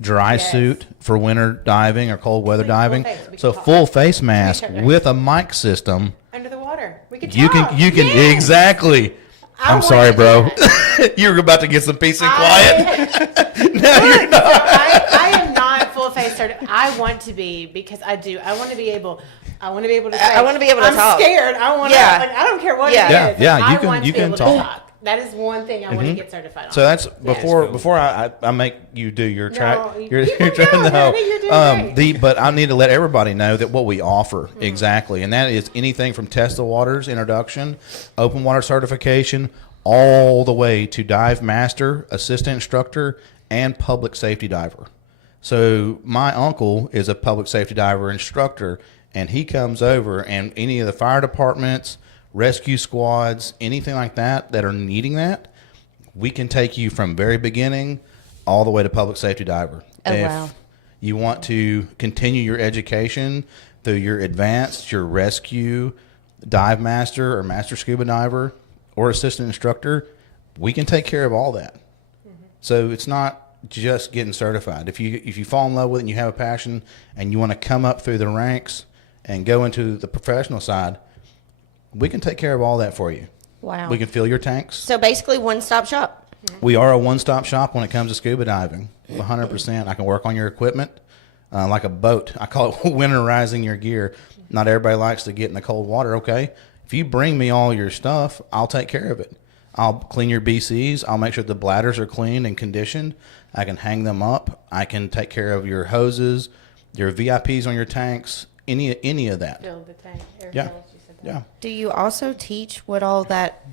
dry Yes. suit for winter diving or cold weather Full diving. face. We So can talk. full face mask other. with a mic system. Under the water, we could. You talk. can Yes. exactly. I'm want sorry, to do bro. that. You were about to get some peace and quiet. No, you're not. I am not full face certified. I want to be because I do. I want to be able. I want to be able to. Say, I want to be able to I'm talk. scared. I want to. Yeah. Like, I don't care what Yeah. it is. Yeah, yeah, I you can- want to you be can able to talk. That is one thing I want to get certified on. So that's cool. before I make you do your track. No, Your keep on going, honey, you're doing great. But I need to let everybody know that what we offer exactly, and that is anything from test the waters introduction, open water certification, all the way to dive master, assistant instructor, and public safety diver. So my uncle is a public safety diver instructor, and he comes over, and any of the fire departments, rescue squads, anything like that are needing that, we can take you from very beginning all the way to public safety diver. Oh, if wow. you want to continue your education through your advanced, your rescue, dive master or master scuba diver or assistant instructor, we can take care of all that. So it's not just getting certified. If you fall in love with it and you have a passion and you want to come up through the ranks and go into the professional side, we can take care of all that for you. Wow. We can fill your tanks. So basically, one-stop shop. We are a one-stop shop when it comes to scuba diving. 100%. I can work on your equipment like a boat. I call it winterizing your gear. Not everybody likes to get in the cold water, okay? If you bring me all your stuff, I'll take care of it. I'll clean your BCs. I'll make sure the bladders are clean and conditioned. I can hang them up. I can take care of your hoses, your VIPs on your tanks, any of that. Fill the tank. Yeah. You said that. Yeah. Do you also teach what all that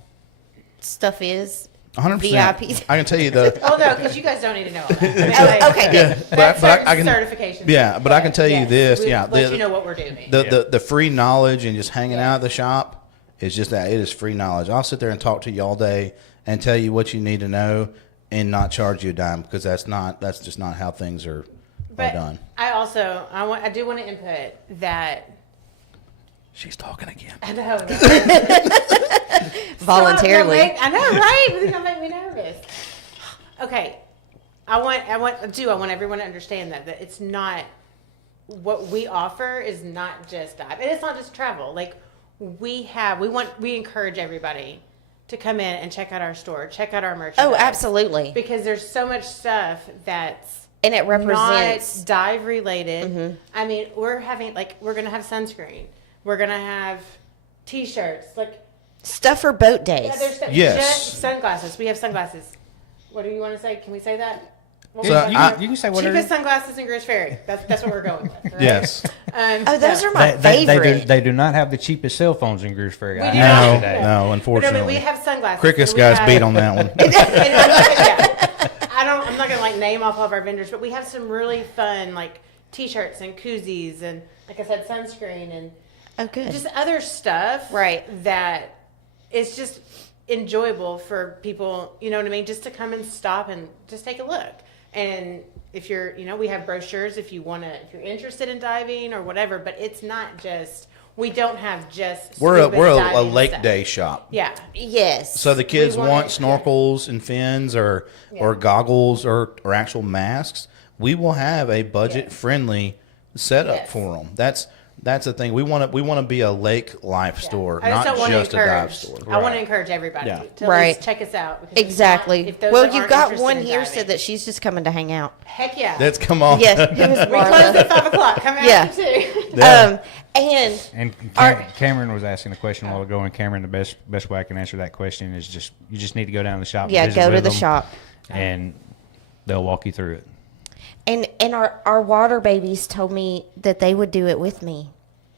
stuff is? 100%. VIPs. I can tell you the Oh no, because you guys don't need to know all that. Okay, good. That's I can certification. Yeah, but I can tell you this. We Yeah, let you know what we're doing. the free knowledge and just hanging out at the shop is just that. It is free knowledge. I'll sit there and talk to you all day and tell you what you need to know and not charge you a dime, because that's just not how things are done. I do want to input that. She's talking again. I know. Voluntarily. I know, right? It's gonna make me nervous. Okay, I want everyone to understand that it's not what we offer is not just dive, and it's not just travel. Like we encourage everybody to come in and check out our store, check out our merchandise. Oh, absolutely. Because there's so much stuff that's And it represents not dive related. Mm-hmm. I mean, we're gonna have sunscreen. We're gonna have t-shirts. Like stuff for boat days. yeah, there's stuff. Yes. Sunglasses. We have sunglasses. What do you want to say? Can we say that? What So we- I- You can say whatever. cheapest sunglasses in Gross Ferry. That's what we're going with. Right? Yes. Oh, those so- are my favorite. They do not have the cheapest cell phones in Greers Ferry. We I do know not. No, today. no, But no, unfortunately. but we have sunglasses. Cricket's and we guys have- beat on that one. I'm not gonna name off all of our vendors, but we have some really fun t-shirts and koozies and like I said, sunscreen and Oh, good. just other stuff. Right. That is just enjoyable for people. You know what I mean? Just to come and stop and just take a look. And if you're, we have brochures if you're interested in diving or whatever. But it's not just. We don't have just. We're scuba a diving lake stuff. day shop. Yeah. Yes. So the kids We want want it- snorkels and fins or goggles or actual masks. We will have a budget friendly setup Yes. for them. That's the thing. We want to be a lake life store, I just not don't want just to a encourage. dive store. I want to encourage everybody Yeah. to at Right. least check us out. because Exactly. if those Well, that you've aren't got interested one in here diving- said that she's just coming to hang out. Heck yeah. Let's come on. Yes, it was we close at Marla. 5:00. Come out Yeah. at 2. Yeah. And And Our- Cameron was asking a question a while ago, and Cameron, the best way I can answer that question is you just need to go down to the shop. and yeah, visit go to with the them, shop. and they'll walk you through it. And our water babies told me that they would do it with me.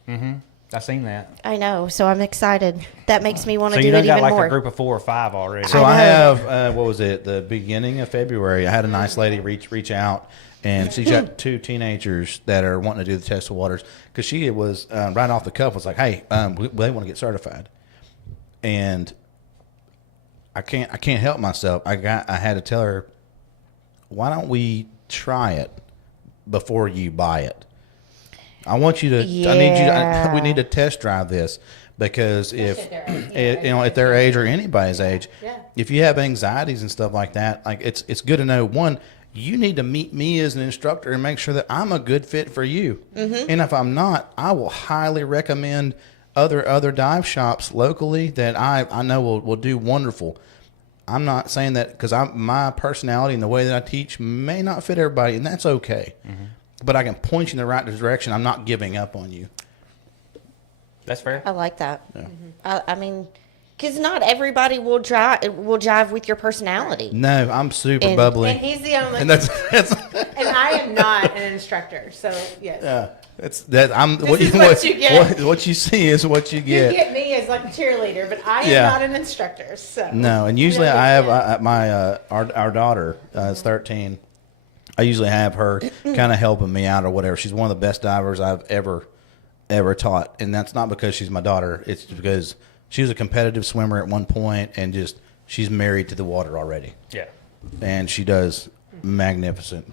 I seen that. I know, so I'm excited. That makes me want So to you do done it got even like more. a group of 4 or 5 already. So I I know. have what was it? The beginning of February. I had a nice lady reach out, and she's got 2 teenagers that are wanting to do the test of waters because she was right off the cuff was like, "Hey, they want to get certified," and I can't help myself. I had to tell her, "Why don't we try it before you buy it?" I want you to. I need you. Yeah. We need to test drive this because if at their age, at their age or anybody's age, Yeah. if you have anxieties and stuff like that, like it's good to know. One, you need to meet me as an instructor and make sure that I'm a good fit for you. And if I'm not, I will highly recommend other dive shops locally that I know will do wonderful. I'm not saying that because my personality and the way that I teach may not fit everybody, and that's okay. But I can point you in the right direction. I'm not giving up on you. That's fair. I like that. I mean, Because not everybody will jive with your personality. No, I'm super And- bubbly. And he's the only. And that's and I am not an instructor, so yes. yeah. It's that I'm This is what you get. What you see is what you You get. get me as like a cheerleader, but I am Yeah. not an instructor. So No, and usually Really I have good. my our daughter is 13. I usually have her kind of helping me out or whatever. She's one of the best divers I've ever taught, and that's not because she's my daughter. It's because she was a competitive swimmer at one point, and just she's married to the water already, Yeah. and she does magnificent.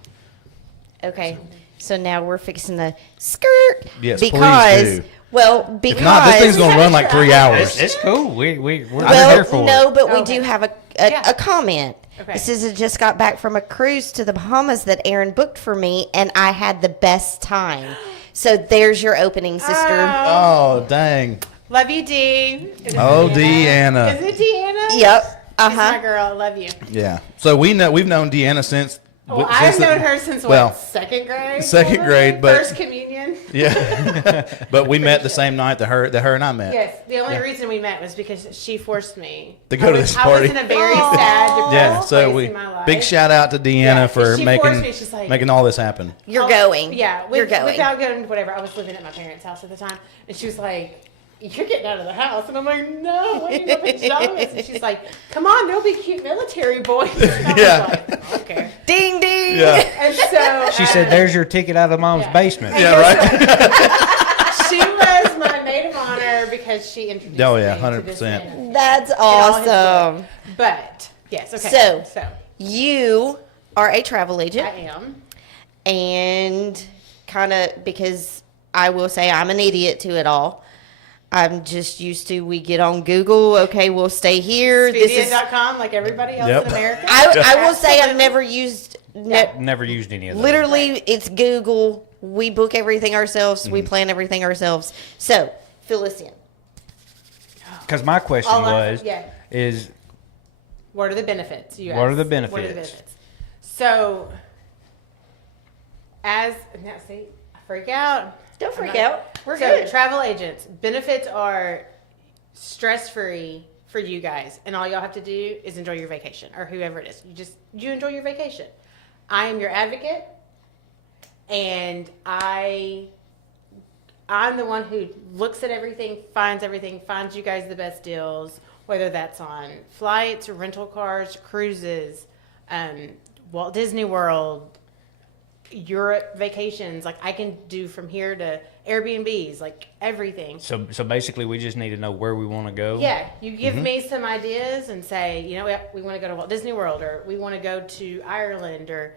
Okay. So now we're fixing the skirt. Yes, please because, do. well, because. If not, this thing's gonna run like 3 hours. It's cool. We're Well, here for no, it. but we Okay. do have Yeah. a comment. Okay. It says it just got back from a cruise to the Bahamas that Erin booked for me, and I had the best time. So there's your opening, sister. Oh dang! Love you, D. Is it Oh, Deanna? Deanna. Is it Deanna? Yep. She's my Uh-huh. girl. I love you. Yeah. So we've known Deanna since. Well, since I've the- known her since well, what? Second grade. second probably? grade, but- First communion. Yeah. But we met the same night that her and I met. Yes, the only reason we met was because she forced me To go to this party. I was in a very sad, depressed Yeah, so place we in my life. big shout out to Deanna Yeah, for she making forced me. She's like- making all this happen. You're Oh, going. Yeah, You're going. without going, whatever. I was living at my parents' house at the time, and she was like, "You're getting out of the house," and I'm like, "No, what are you in pajamas?" And she's like, "Come on, there'll be cute military boys." And I was Yeah. like, "I don't care." Ding, ding. Yeah. And so She said, "There's your ticket out of mom's Yeah. basement." And Yeah, guess right. what? She was my maid of honor because she introduced Oh, yeah, me to this 100%. man. That's all his awesome. But yes, okay. So- You are a travel agent. I am. And kind of because I will say I'm an idiot to it all. I'm just used to we get on Google. Okay, we'll stay here. This is Expedia.com, like everybody else Yep. in America. I will say I've never used. Never used any of those. Literally, it's Google. We book everything ourselves. We plan everything ourselves. So fill us in. Because my question Yeah. is What are the benefits? You What are asked. the benefits? So, now see, I freak out. Don't freak I'm not- out. We're so, good. travel agents benefits are stress free for you guys, and all y'all have to do is enjoy your vacation, or whoever it is. You enjoy your vacation. I am your advocate, and I'm the one who looks at everything, finds you guys the best deals, whether that's on flights, rental cars, cruises, Walt Disney World, Europe vacations. Like I can do from here to Airbnbs, like everything. so basically we just need to know where we want to go. Yeah, you give me some ideas and say, you know, we want to go to Walt Disney World, or we want to go to Ireland, or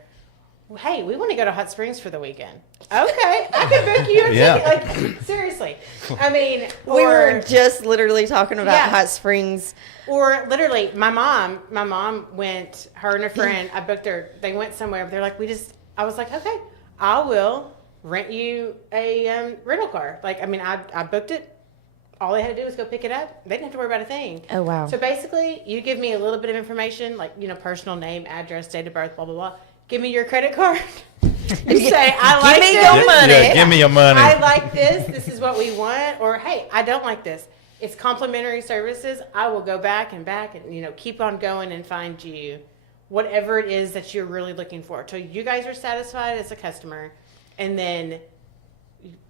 hey, we want to go to Hot Springs for the weekend. Okay, I can book you a Yeah. ticket. Like seriously, I mean, We were just literally talking about Yeah. Hot Springs. or literally, my mom went. Her and a friend, I booked her. They went somewhere. But they're like, I was like, okay, I will rent you a rental car. Like, I mean, I booked it. All they had to do was go pick it up. They didn't have to worry about a thing. Oh, wow. So basically, you give me a little bit of information, like, personal name, address, date of birth, blah, blah, blah. Give me your credit card. You say, I like me this. your money. Yeah, give me your money. I like this. This is what we want. Or, hey, I don't like this. It's complimentary services. I will go back and keep on going and find you whatever it is that you're really looking for. So you guys are satisfied as a customer. And then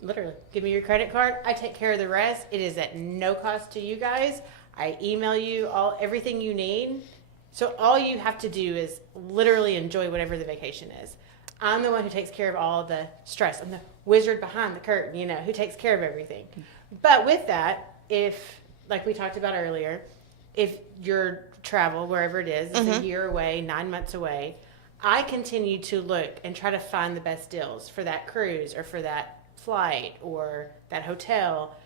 literally give me your credit card. I take care of the rest. It is at no cost to you guys. I email you everything you need. So all you have to do is literally enjoy whatever the vacation is. I'm the one who takes care of all of the stress. I'm the wizard behind the curtain, who takes care of everything. But with that, if, like we talked about earlier, if your travel, wherever it is a year away, 9 months away, I continue to look and try to find the best deals for that cruise or for that flight or that hotel.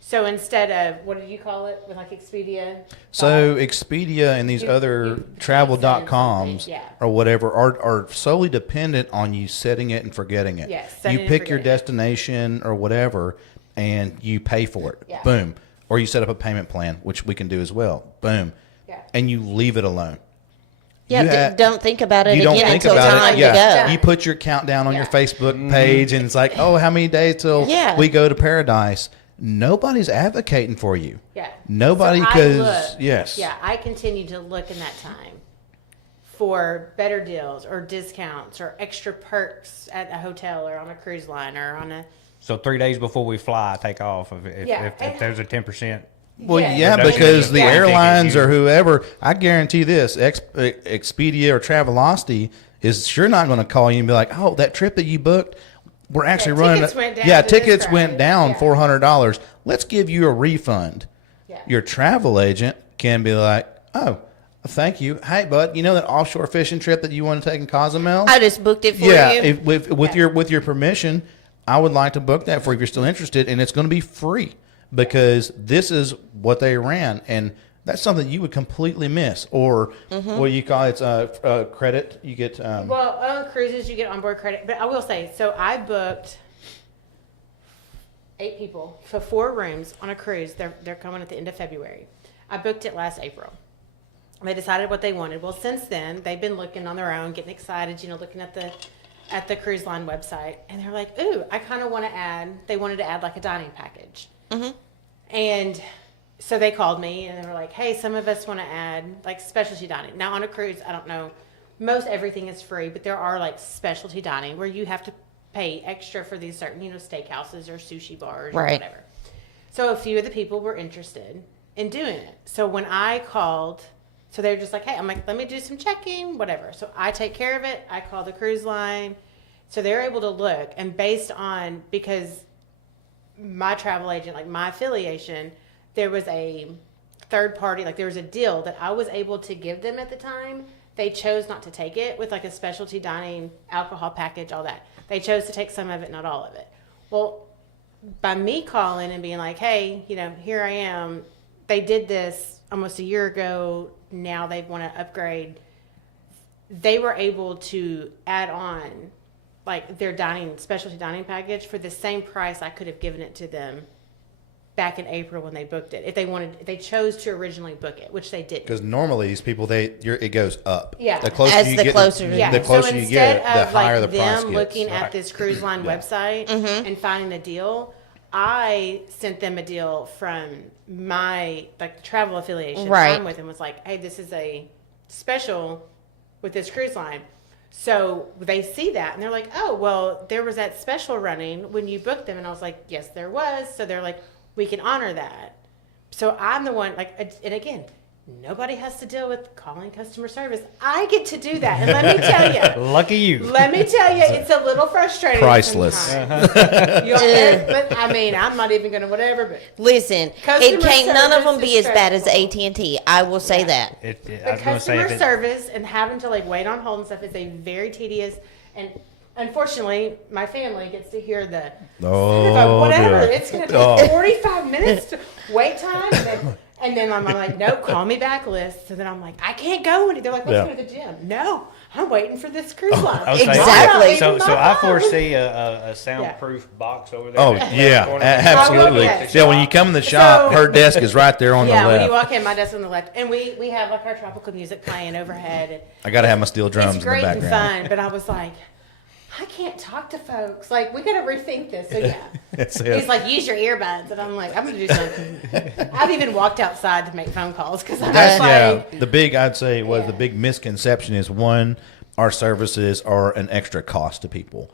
So instead of, what did you call it with like Expedia? So Expedia and these other travel.coms yeah. or whatever are solely dependent on you setting it and forgetting it. Yes, setting you and pick your forgetting it. destination or whatever and you pay for it. Yeah. Boom. Or you set up a payment plan, which we can do as well. Boom. Yeah. And you leave it alone. Yeah, You ha- don't think about it You don't again think until about time it. Yeah. to go. You put your countdown on your Yeah. Facebook page and it's like, oh, how many days till Yeah. we go to paradise? nobody's advocating for you. Yeah. Nobody, So I because looked. yes. Yeah, I continued to look in that time for better deals or discounts or extra perks at a hotel or on a cruise line or on a. So 3 days before we fly, take off. Yeah, If and- there's a 10%. Well, Yeah. yeah, Reduction because of the flight airlines tickets, or whoever, I guarantee this, Expedia or Travelocity is sure not going to call you and be like, "Oh, that trip that you booked, we're actually running." tickets went down Yeah, to this tickets went price. down Yeah. $400. Let's give you a refund. Yeah. Your travel agent can be like, "Oh, thank you. Hey, bud, you know that offshore fishing trip that you want to take in Cozumel? I just booked it for Yeah, you. with your permission, I would like to book that for you if you're still interested, and it's going to be free because this is what they ran, and that's something you would completely miss. Or what do you call it? It's credit. You get Well, on cruises, you get onboard credit. But I will say, so I booked 8 people for 4 rooms on a cruise. They're coming at the end of February. I booked it last April. They decided what they wanted. Well, since then, they've been looking on their own, getting excited, looking at the cruise line website. And they're like, ooh, I kind of want to add, they wanted to add like a dining package. And so they called me and they were like, hey, some of us want to add like specialty dining. Now on a cruise, I don't know, most everything is free, but there are like specialty dining where you have to pay extra for these certain, steakhouses or sushi bars or Right. whatever. So a few of the people were interested in doing it. So when I called, so they're just like, hey, I'm like, let me do some checking, whatever. So I take care of it. I call the cruise line. So they're able to look, and based on, because my travel agent, like my affiliation, there was a third party, like there was a deal that I was able to give them at the time. They chose not to take it with like a specialty dining, alcohol package, all that. They chose to take some of it, not all of it. Well, by me calling and being like, hey, here I am. They did this almost a year ago. Now they want to upgrade. They were able to add on like their specialty dining package for the same price I could have given it to them back in April when they booked it. If they chose to originally book it, which they didn't. because normally these people it goes up. Yeah. the closer As you the get, closer- Yeah. the closer so you instead get, the of higher like the price them gets. looking at Right. this cruise line Yeah. website and finding a deal, I sent them a deal from my like travel affiliation Right. I'm with, and was like, hey, this is a special with this cruise line. So they see that and they're like, oh, well, there was that special running when you booked them. And I was like, yes, there was. So they're like, we can honor that. So I'm the one, like, and again, nobody has to deal with calling customer service. I get to do that. And let me tell you, Lucky you. let me tell you, it's a little frustrating. Priceless. sometimes. But I mean, I'm not even going to whatever, but Listen, Customer it can't none of them service be is as bad as stressful. AT&T. I will say that. I the was gonna say customer if it- service and having to like wait on hold and stuff is a very tedious, and unfortunately my family gets to hear the whatever dear. it's going to take 45 minutes to wait time, and then I'm like, no, call me back list. So then I'm like, I can't go. And they're like, let's Yeah. go to the gym. No, I'm waiting for this cruise line. I was saying- Exactly. So I foresee a soundproof box over there. Oh next to yeah, the corner. absolutely. yes. Yeah, when you come in the shop, So- her desk is right there on Yeah, the when you left. walk in, my desk on the left, and we have like our tropical music playing overhead. And I got to have my steel drums it's in great the and background. fun, but I was like, I can't talk to folks. Like, we got to rethink this. So yeah, That's it. he's like, use your earbuds, and I'm like, I'm gonna do something. I've even walked outside to make phone calls because I'm That's, just like, yeah, the big I'd say was the Yeah. big misconception is one, our services are an extra cost to people.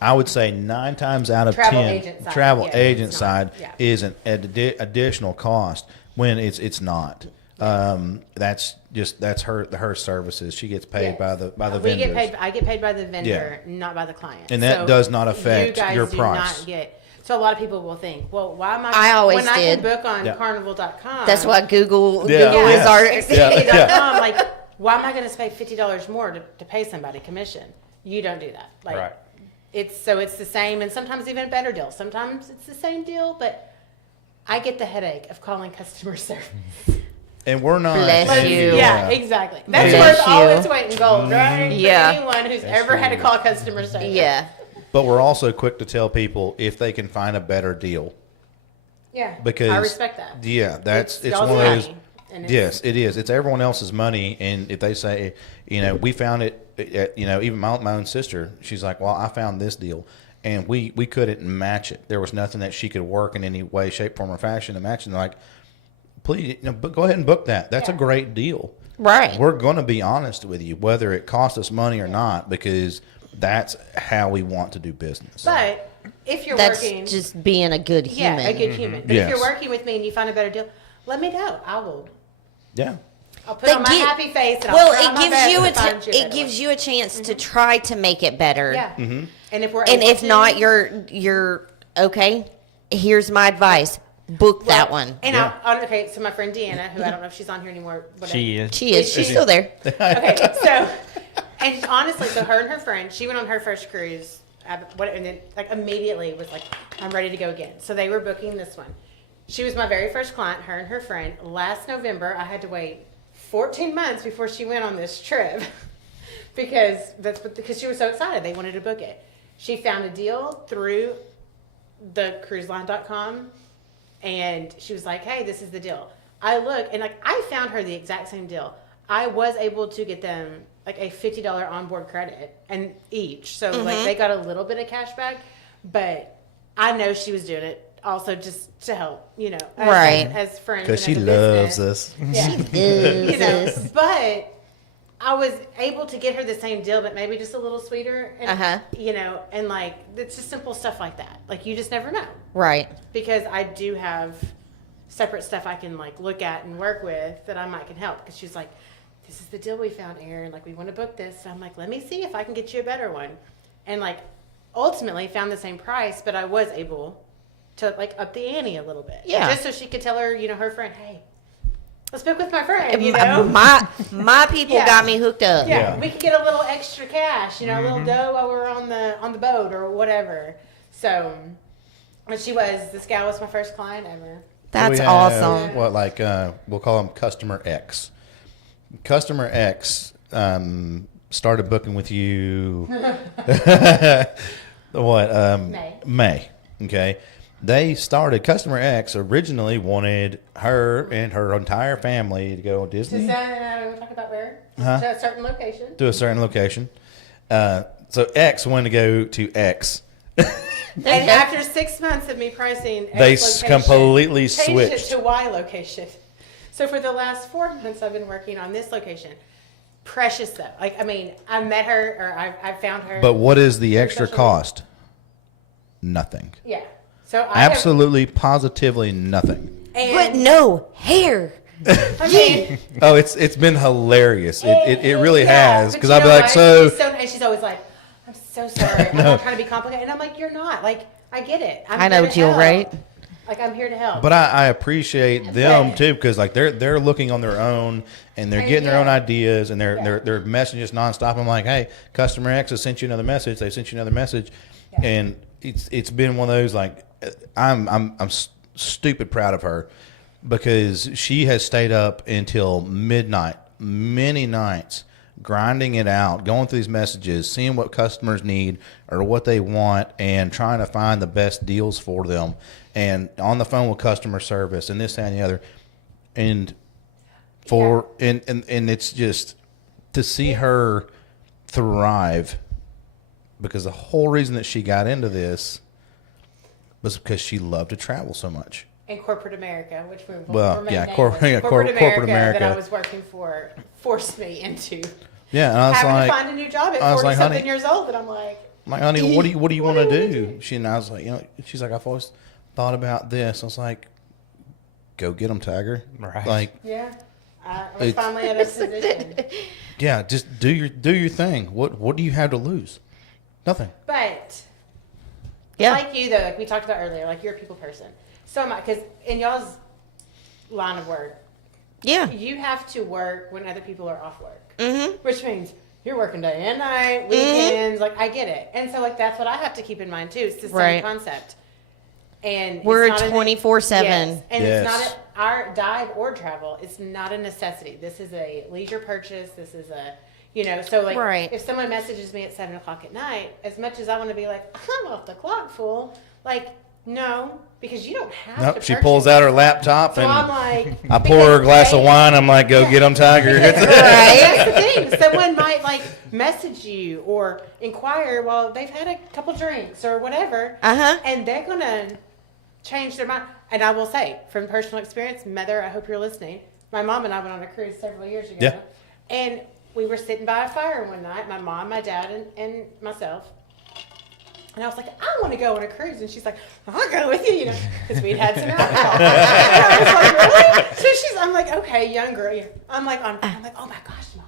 I would say 9 times out of Travel 10, agent side. travel Yeah, agent it's not. side Yeah. is an additional cost when it's not. That's her services. She gets paid yes. by the We get vendors. paid. I get paid by the vendor, not by the client. And that So does not you affect guys your do price. Not get. So a lot of people will think, well, why am I? I always when I did. can book on Yeah. Carnival.com. That's why Google Yeah. Google is Yeah. our Expedia.com, like, why am I going to pay $50 more to pay somebody commission? You don't do that. Like, Right. it's the same, and sometimes even a better deal. Sometimes it's the same deal, but I get the headache of calling customer service. And we're not. Bless and- you. Yeah, exactly. That's Bless worth all you. its weight in gold, right? Yeah. For anyone who's ever had to call customer service. Yeah. But we're also quick to tell people if they can find a better deal. Yeah. Because I respect that. Yeah, that's it's y'all's one of those. money, And Yes, it is. It's everyone else's money, and if they say, we found it, even my own sister, she's like, well, I found this deal, and we couldn't match it. There was nothing that she could work in any way, shape, form, or fashion to match it. And they're like, please, go ahead and book that. That's a great deal. Right. We're going to be honest with you, whether it costs us money or not, because that's how we want to do business. But if you're That's working, just being a good human. yeah, a good human. But Yes. if you're working with me and you find a better deal, let me know. I will. Yeah. I'll put on my happy face and I'll try my best to find you a better one. you a chance to try to make it better. Yeah. Mm-hmm. And if we're And able if to, not, you're okay. Here's my advice: book that one. And Yeah. okay, so my friend Deanna, who I don't know if she's on here anymore. Whatever. She is. She is. She's still there. Okay, so, and honestly, so her and her friend, she went on her first cruise, and then like immediately was like, I'm ready to go again. So they were booking this one. She was my very first client, her and her friend. Last November, I had to wait 14 months before she went on this trip because she was so excited. They wanted to book it. She found a deal through the cruiseline.com and she was like, hey, this is the deal. I look and like I found her the exact same deal. I was able to get them like a $50 onboard credit and each. So like they got a little bit of cash back, but I know she was doing it also just to help, Right. as friends. Because and she as a loves business. us. Yeah. But I was able to get her the same deal, but maybe just a little sweeter. And, and like, it's just simple stuff like that. Like, you just never know. Right. Because I do have separate stuff I can, like, look at and work with that I might can help. Because she's like, this is the deal we found, Erin. Like, we want to book this. So I'm like, let me see if I can get you a better one. And, like, ultimately found the same price, but I was able to, like, up the ante a little bit. Yeah. Just so she could tell her, her friend, hey, let's book with my friend, My people Yeah. got me hooked up. Yeah, we could get a little extra cash, a little dough while we're on the boat or whatever. So, when this gal was my first client ever. That's We have, awesome. we'll call them Customer X. Customer X started booking with you. May. Okay. They started, Customer X originally wanted her and her entire family to go to Disney. We're talking about where? Uh-huh. To a certain location. To a certain location. So X wanted to go to X. And after 6 months of me pricing X They location, completely changed switched. it to Y location. So for the last 4 months, I've been working on this location. Precious though. Like, I mean, I met her or I found her. But what is the extra social cost? Nothing. Yeah. So I Absolutely, positively nothing. But no hair. I mean, Oh, it's been hilarious. It really yeah, has. but Because you I'll be know like, what? so And she's always like, I'm so sorry. I'm not trying to be complicated. And I'm like, you're not. Like, I get it. I'm I know, here to Jill, help. right? Like, I'm here to help. But I appreciate them But- too, because like they're looking on their own and they're getting their own ideas and they're messages nonstop. I'm like, hey, Customer X has sent you another message. They sent you another message, and it's been one of those like I'm stupid proud of her because she has stayed up until midnight, many nights, grinding it out, going through these messages, seeing what customers need or what they want, and trying to find the best deals for them. And on the phone with customer service and this, that, and the other. And and it's just to see her thrive, because the whole reason that she got into this was because she loved to travel so much. in corporate America, which we Well, remain yeah, nameless. corporate America. that I was working for forced me into Yeah, and I was having like, to find a new job at I was 40 like, something honey- years old, and I'm like, honey, what do you want to do? And I was like, she's like, I've always thought about this. I was like, go get them, Tiger. Right. Like, yeah, I was It's- finally at a position. yeah, just do your thing. What do you have to lose? Nothing. But Yeah. like you though, like we talked about earlier, like you're a people person. So am I, because in y'all's line of work, Yeah. you have to work when other people are off work, Mm-hmm. which means you're working day and night, weekends. Like I get it, and so like that's what I have to keep in mind too. It's the same Right. concept. And it's We're not a- 24/7. Yes. And it's Yes. not our dive or travel. It's not a necessity. This is a leisure purchase. This is a, so like Right. if someone messages me at 7:00 at night, as much as I want to be like, I'm off the clock, fool. Like No, because you don't have to Nope. She purchase pulls out her laptop So and I'm like, I pour her a glass of wine. I'm like, go get 'em, Tiger. That's the thing. Someone might like message you or inquire while they've had a couple drinks or whatever, and they're gonna change their mind. And I will say, from personal experience, Mother, I hope you're listening. My mom and I went on a cruise several years ago, Yeah. and we were sitting by a fire one night. My mom, my dad, and myself. And I was like, I want to go on a cruise. And she's like, I'll go with you, because we'd had some alcohol. And I was like, really? So I'm like, okay, young girl. I'm like, oh my gosh, Mom.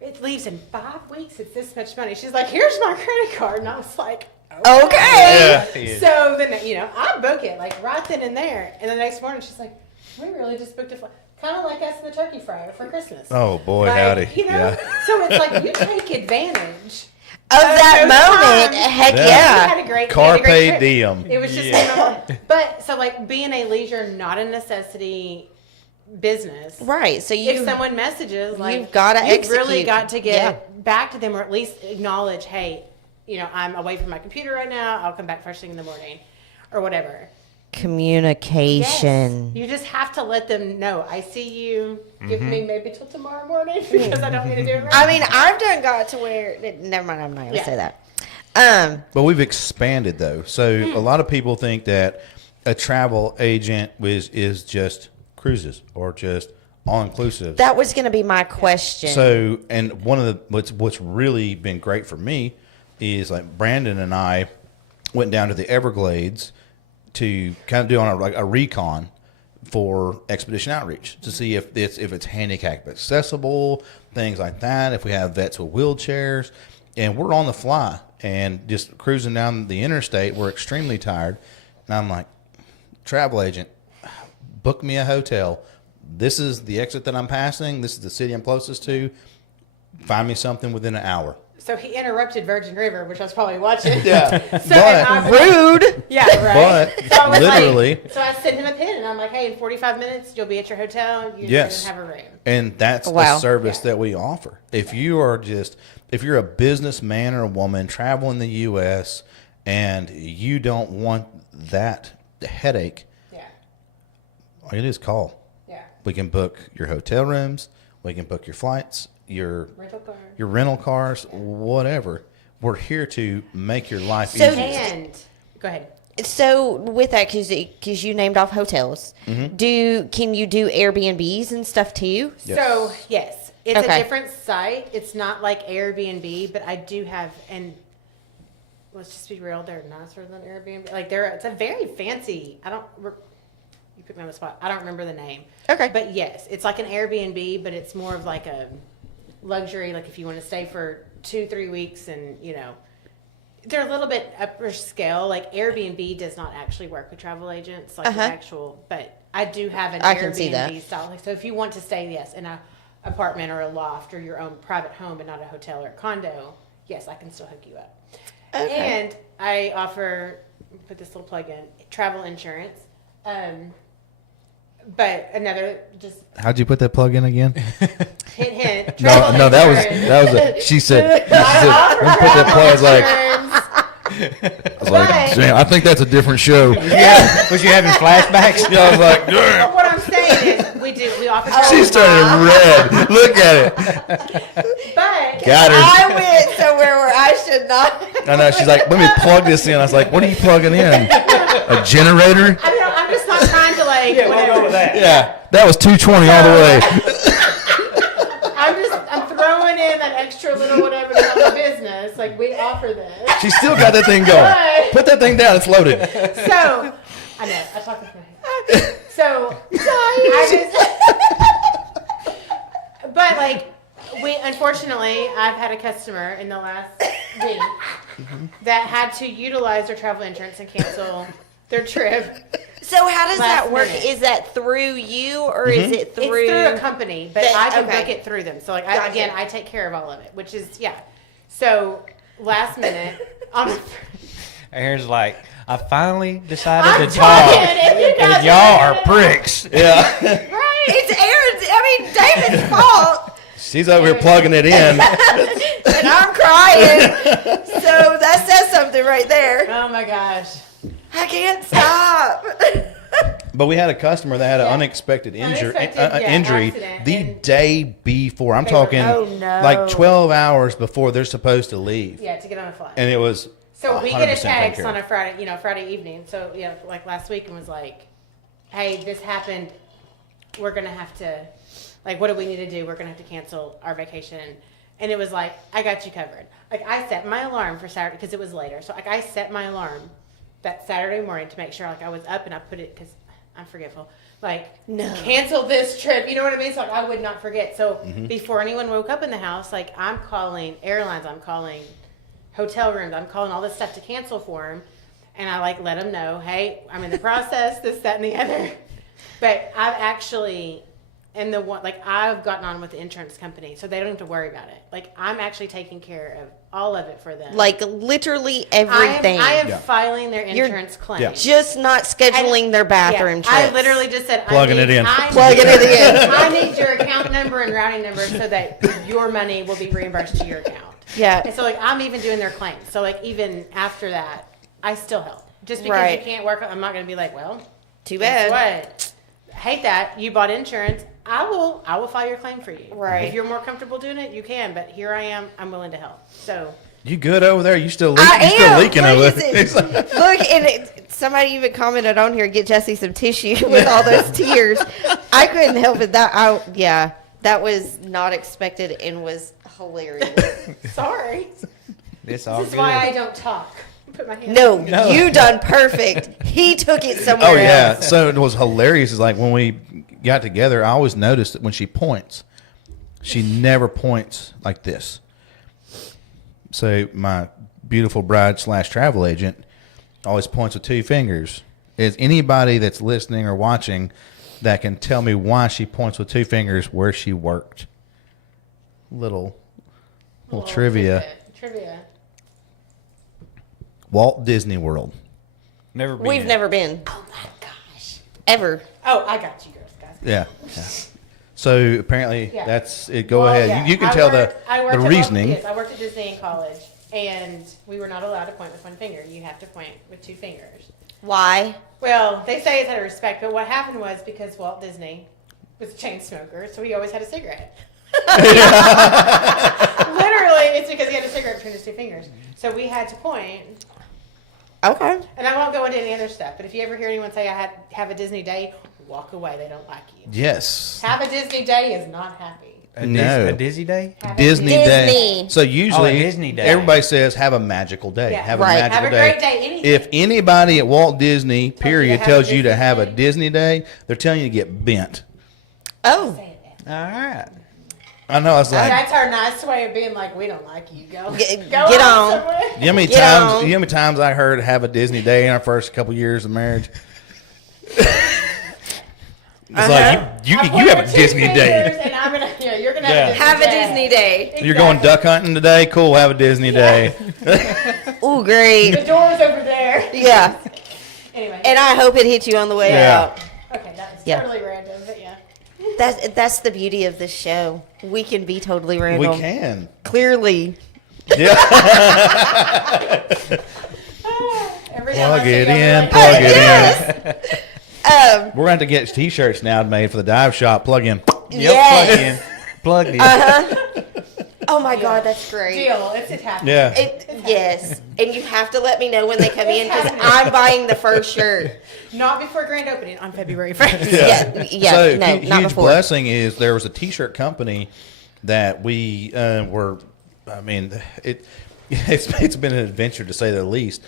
It leaves in 5 weeks. It's this much money. She's like, here's my credit card. And I was like, Okay. Yeah. So then, I book it like right then and there. And the next morning, she's like, we really just booked a flight. Kind of like us in the turkey fryer for Christmas. Oh, boy, Like, howdy. Yeah. So it's like you take advantage Of that moment, time. heck Yeah. We yeah. had a great Carpe trip. diem. It was just but so like being a leisure, not a necessity business. Right. So If someone messages, like you've gotta you've really execute. got to get Yeah. back to them, or at least acknowledge, hey, I'm away from my computer right now. I'll come back first thing in the morning, or whatever. communication. Yes. You just have to let them know. I see you. Give me maybe till tomorrow morning because I don't need to do it right. I mean, I've done got to where. Never mind. I'm not gonna Yeah. say that. But we've expanded though. So a lot of people think that a travel agent is just cruises or just all inclusive. That was gonna be my question. So, and one of the what's really been great for me is like Brandon and I went down to the Everglades to kind of do on a recon for Expedition Outreach to see if it's handicap accessible, things like that. If we have vets with wheelchairs, and we're on the fly and just cruising down the interstate. We're extremely tired, and I'm like, travel agent, book me a hotel. This is the exit that I'm passing. This is the city I'm closest to. Find me something within an hour. So he interrupted Virgin River, which I was probably watching. Yeah, So and I was like- Rude. Yeah, right. But So I was literally, like, so I sent him a pin, and I'm like, hey, in 45 minutes, you'll be at your hotel. You're Yes. going to have a room. and that's Wow. a service Yeah. that we offer. If you're a businessman or a woman traveling the U.S. and you don't want that headache, Yeah. all you do is call. Yeah. We can book your hotel rooms. We can book your flights, your Rental car. cars, whatever. We're here to make your life So- easier. And go ahead. So with that, because you named off hotels, can you do Airbnbs and stuff too? Yes. So yes, it's Okay. a different site. It's not like Airbnb, but I do have, and let's just be real, they're nicer than Airbnb. Like it's a very fancy. You put me on the spot. I don't remember the name. Okay. But yes, it's like an Airbnb, but it's more of like a luxury. Like if you want to stay for 2-3 weeks, and they're a little bit upper scale. Like Airbnb does not actually work with travel agents, like the actual. But I do have an I can see that. Airbnb style. Like, so if you want to stay, yes, in a apartment or a loft or your own private home, and not a hotel or a condo, yes, I can still hook you up. Okay. And I offer, put this little plug in, travel insurance. But another just How'd you put that plug in again? hint. No, travel that insurance. was a. She said. When you put that plug, I was like, But- damn, I think that's a different show. Yeah, was you having flashbacks? Yeah, I was like, damn. But what I'm saying is, we offer. She's turning red. Look at it. But Got her. I went somewhere where I should not. I know. She's like, let me plug this in. I was like, what are you plugging in? A generator? I'm just not trying to like. Yeah, we'll whatever. go with that. Yeah, that was 220 all the way. I'm throwing in that extra little whatever to help the business. Like we offer this. She still got that thing going. Right. Put that thing down. It's loaded. So I know I talk with my head. So but like we unfortunately I've had a customer in the last week that had to utilize their travel insurance and cancel their trip. So how does Last that work? minute. Is that through you or is it through? It's through a company, but that- I can okay. book it through them. So like Gotcha. I take care of all of it, which is So last minute on Aaron's like, I finally decided I'm to talk, talking, and you guys and y'all are are pricks. Yeah. right. It's David's fault, She's over here plugging it in. and I'm crying. So that says something right there. Oh my gosh. I can't stop. But we had a customer that had an unexpected injury accident, the and day before. I'm they were- talking Oh, no. like 12 hours before they're supposed to leave. Yeah, to get on a flight. And it was So we 100% get a taken text care on of. a Friday evening. So like last week, and was like, "Hey, this happened. We're gonna have to, like, what do we need to do? We're gonna have to cancel our vacation." And it was like, "I got you covered." Like I set my alarm for Saturday because it was later. So like I set my alarm that Saturday morning to make sure like I was up, and I put it because I'm forgetful. Like, No. cancel this trip. You know what I mean? So like I would not forget. So before anyone woke up in the house, like I'm calling airlines, I'm calling hotel rooms, I'm calling all this stuff to cancel for them. And I like let them know, hey, I'm in the process, this, that, and the other. But I've actually, I've gotten on with the insurance company, so they don't have to worry about it. Like I'm actually taking care of all of it for them. Like literally everything. I am Yeah. filing their You're- insurance claim. Yeah. Just not scheduling their bathroom trips. I literally just said, Plugging it in. Plugging it in. I need your account number and routing number so that your money will be reimbursed to your account. Yeah. And so like I'm even doing their claims. So like even after that, I still help. Just because Right. you can't work, I'm not going to be like, well, Too guess bad. what? Hate that you bought insurance. I will file your claim for you. Right. If you're more comfortable doing it, you can. But here I am. I'm willing to help. So You good over there? You still I you still am. leaking Look, over is there? it- It's like- Look, and somebody even commented on here, get Jesse some tissue with all those tears. I couldn't help it. That was not expected and was hilarious. sorry. It's all This is good. why I don't talk. Put my hand. No, No. you done perfect. He took it somewhere Oh yeah. else. So it was hilarious. Is like when we got together, I always noticed that when she points, she never points like this. So my beautiful bride / travel agent always points with 2 fingers. Is anybody that's listening or watching that can tell me why she points with 2 fingers where she worked? Little trivia. Trivia. Walt Disney World. Never been. We've never been. Oh my gosh. Ever. Oh, I got you, girls, guys. Yeah. So apparently Yeah. that's it. Go Well, ahead. yeah. You can I tell worked the at reasoning. Yes, I worked at Disney in college, and we were not allowed to point with 1 finger. You have to point with 2 fingers. Why? Well, they say it's out of respect, but what happened was because Walt Disney was a chain smoker, so he always had a cigarette. Literally, it's because he had a cigarette between his 2 fingers. So we had to point. Okay. And I won't go into any other stuff, but if you ever hear anyone say I have a Disney day, walk away. They don't like you. Yes. Have a Disney day is not happy. No. A Dizzy day? Have a Disney Disney. Day. So usually, Disney Day. everybody says have a magical day. Yeah. Have Right. a magical Have a great day, anything. If anybody at Walt Disney, period, have a tells you to Disney have a day? Disney day, they're telling you to get bent. Oh. Say it. All right. I know. I was like, That's our nice way of being like, we don't like you. Go, Get go on. somewhere. you know how many Get times? on. You know how many times I heard have a Disney day in our first couple years of marriage? It's like you I have point a with 2 Disney day. fingers, and I'm gonna, you're gonna Yeah. have Have a Disney day. You're going duck hunting today? Cool. Have a Disney day. Ooh, great. The door's over there. Yeah. Anyway. And I hope it hit you on the way Yeah. out. Okay, that was Yeah. totally random, but yeah. That's the beauty of this show. We can be totally We random. can. Clearly. Yeah. Every time I Plug see it you, I'm in. like, Plug it in. Yes. We're going to have to get T-shirts now made for the dive shop. Plug in. Yep, Yes. Plugged in. Oh my God, that's great. Deal. It's happening. Yeah. Yes. And you have to let me know when they come in because I'm buying the first shirt. Not before grand opening on February 1st. Yeah. So No, not huge before. blessing is there was a T-shirt company that we were. I mean, it's been an adventure to say the least,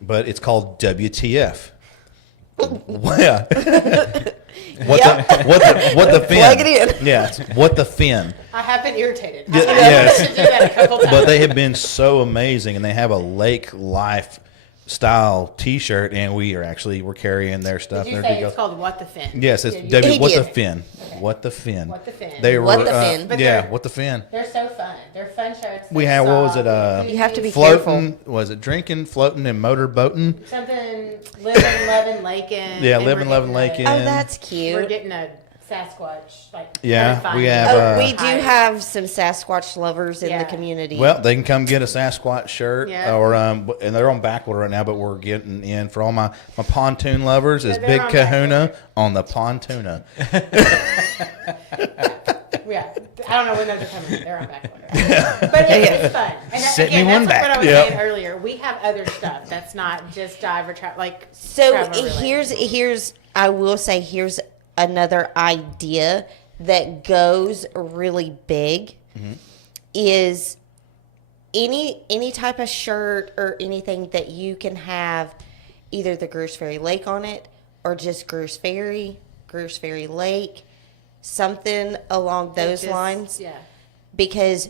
but it's called WTF. Well, what the fin? Plug it in. Yeah, it's what the fin. I have been irritated. Yeah, I've been yes. to do that a couple times. But they have been so amazing, and they have a lake life style T-shirt, and we're carrying their stuff. Did you Their say deals. it's called What the Fin? Yes, it's Yeah, you W. He What the did. fin? Okay. What the fin? What the Fin. They were, What the fin. But yeah, they're- what the fin? They're so fun. They're fun shirts. We They're had what was soft. it? You have to be Floating. Was it drinking, floating, and motor boating? Something living, loving, laking. Yeah, and living, we're loving, getting laking. Oh, that's We're cute. getting a Sasquatch, like Yeah, kind of we fun. have, We do have some Sasquatch lovers in the Yeah. community. Well, they can come get a Sasquatch shirt, Yeah. or and they're on back order right now. But we're getting in for all my pontoon lovers. Is they're Big on back Kahuna order. on the pontoona. Yeah, I don't know when those are coming. They're on back order. But it's fun. And Set me again, one that's back. what I was Yep. saying earlier. We have other stuff that's not just dive or trap. Like So travel related. here's I will say here's another idea that goes really big is any type of shirt or anything that you can have either the Greers Ferry Lake on it or just Greers Ferry Lake, something along those Just- lines, Yeah. because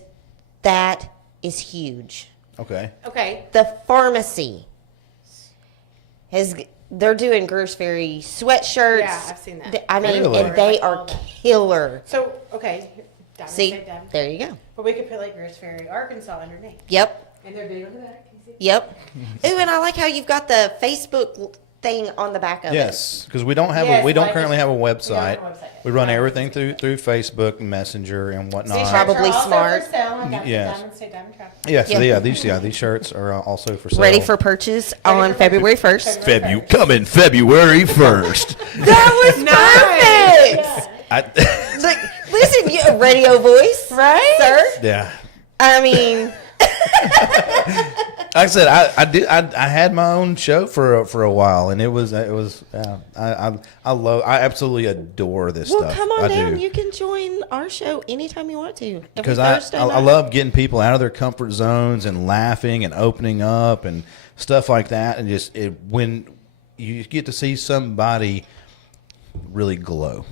that is huge. Okay. Okay. The pharmacy they're doing Greers Ferry sweatshirts. Yeah, I've seen that. I mean, Really? and they Like are all that. killer. So okay. Diamond See, State Diamond. there you go. But we could put like Greers Ferry, Arkansas underneath, Yep, and they're big on the back. Can you see? yep. Ooh, and I like how you've got the Facebook thing on the back of it. Yes, because we don't have Yes, we don't like currently it's- have a we don't website. have a website. We run Right. everything through Facebook Messenger and whatnot. These Probably shirts are also smart. For sale. I got Yes. the Diamond State Diamond Travel. Yeah, so Yeah. these shirts are also for sale. Ready for purchase on for February purchase. 1st. February Coming February 1st. That was Nice. perfect. I, Look, listen, you a radio voice, Right? sir? yeah. I mean, Like I said, I had my own show for a while, and it was I absolutely adore this well, stuff. come on I down. do. You can join our show anytime you want to. Every Because Thursday I night. love getting people out of their comfort zones and laughing and opening up and stuff like that, and just when you get to see somebody really glow.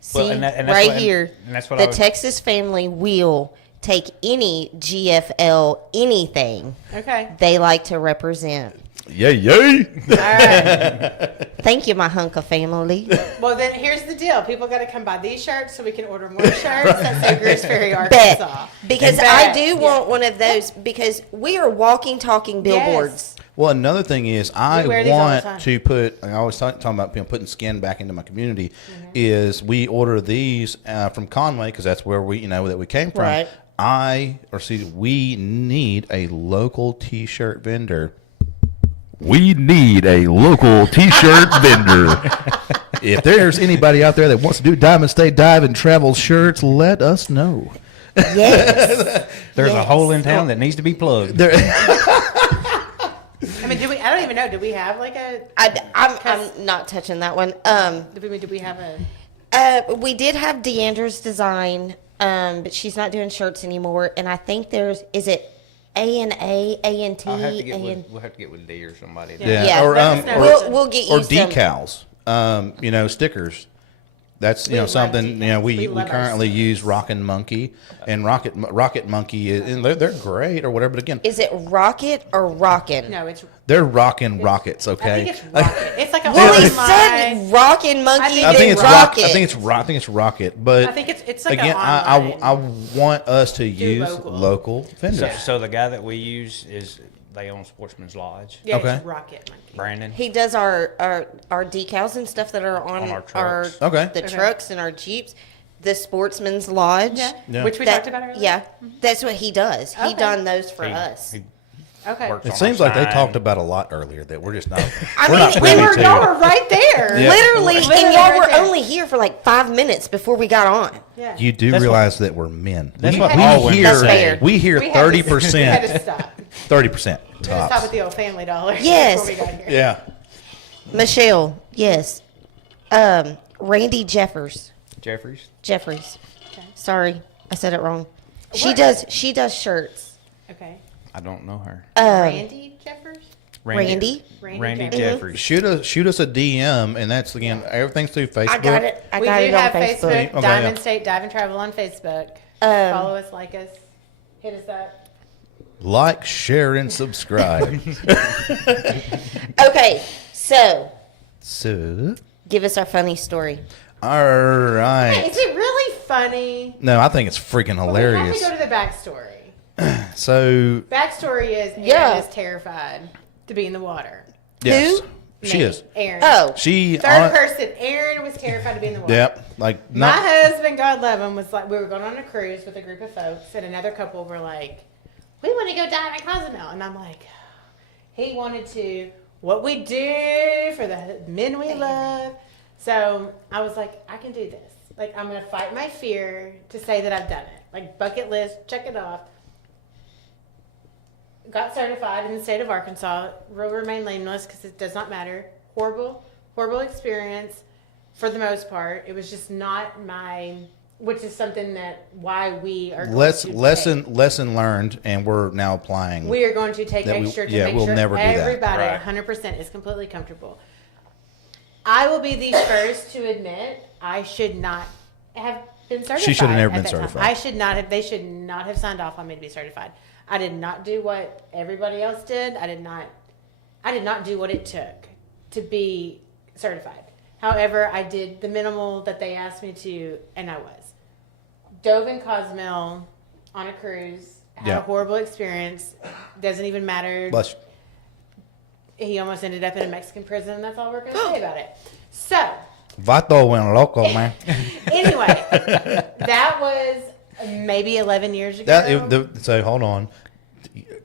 See, Well, and that's right what- here, and that's what the I was- Texas family will take any GFL anything Okay. they like to represent. Yay, yay! All right. Thank you, my hunka family. Well, then here's the deal. People got to come buy these shirts so we can order more shirts that say Greers Ferry, Bet. Arkansas. Because Bet. I do Yeah. want one of those because we are walking, talking billboards. Well, another thing is I wear these all the want time. to put. I always talking about putting skin back into my community. Is we order these from Conway because that's where we that we came from. Right. We need a local T-shirt vendor. We need a local T-shirt vendor. If there's anybody out there that wants to do Diamond State Dive and Travel shirts, let us know. Yes. There's a Yes. hole in town that needs to be plugged. There, I mean, I don't even know. Do we have like a? I'm not touching that one. Do we have a? We did have Deandra's design, but she's not doing shirts anymore. And I think is it A&A, A&T, I'll have to get A&. we'll have to get with D or somebody. yeah. Yeah, Or, let us know. We'll get you or some. decals, stickers. That's We love something decals. we We love our currently stickers. use Rockin' Monkey and Rocket Monkey, and they're great or whatever. But again, Is it Rocket or Rockin'? No, it's. they're rocking rockets. Okay, I think it's rocket. It's like a. Well, he online- said Rockin' Monkey. I I think it's Rocket. I think it's Rocket. But I think it's like again, an I online. want us to use local. local vendors. So the guy that we use they own Sportsman's Lodge. Yeah, Okay. it's rocket monkey. Brandon. He does our decals and stuff that are on our trucks. Okay. the Okay. trucks and our Jeeps. The Sportsman's Lodge. Yeah. Which we That- talked about earlier. Yeah, that's what he does. He Okay. done those for He- us. he Okay. works It on seems our like they sign. talked about a lot earlier that we're just not. I we're mean, not we privy were- to. Y'all were right there. Yeah. Literally, Literally and y'all right were there. only here for like 5 minutes before we got on. Yeah. You do That's realize that we're men. That's we, what we all women hear say. That's fair. we hear We had to- 30%. We had to stop. 30% We had to stop tops. at the old Family Dollar. Yes. Before we got here. Yeah. Michelle, yes. Randy Jeffers. Jeffries. Sorry, I said it wrong. What? She does shirts. Okay. I don't know her. Randy Jeffers? Randy? Randy Randy Jeffries. Shoot us a DM, and that's again everything's through Facebook. I got it. I we got do it on have Facebook. Facebook, Okay, Diamond yeah. State Dive and Travel on Facebook. Follow us, like us, hit us up. Like, share, and subscribe. Okay, so So, give us our funny story. all Hey, right. is it really funny? No, I think it's freaking Well, hilarious. we have to go to the backstory. So, Backstory is Erin Yeah. is terrified to be in the water. yes. She is. Erin. Oh. She Third person. Erin was terrified to be in the water. Yep. Like My not. husband, God love him, was like, we were going on a cruise with a group of folks, and another couple were like, we want to go dive in Cozumel. And I'm like, he wanted to, what we do for the men we love. So I was like, I can do this. Like, I'm going to fight my fear to say that I've done it. Like, bucket list, check it off. Got certified in the state of Arkansas. Will remain nameless because it does not matter. Horrible experience for the most part. It was just not my, which is something that why we are going to lesson learned, and we're now applying. We are going to take extra to make we'll sure never do that. everybody Right. 100% is completely comfortable. I will be the first to admit I should not have been certified. She should have never at been that time. certified. I should not have. They should not have signed off on me to be certified. I did not do what everybody else did. I did not do what it took to be certified. However, I did the minimal that they asked me to, and I was. Dove in Cozumel on a cruise. Had a horrible experience. Doesn't even matter. Bless you. He almost ended up in a Mexican prison. That's all we're going to say about it. So, Vato went loco, man. anyway, that was maybe 11 years ago. So hold on.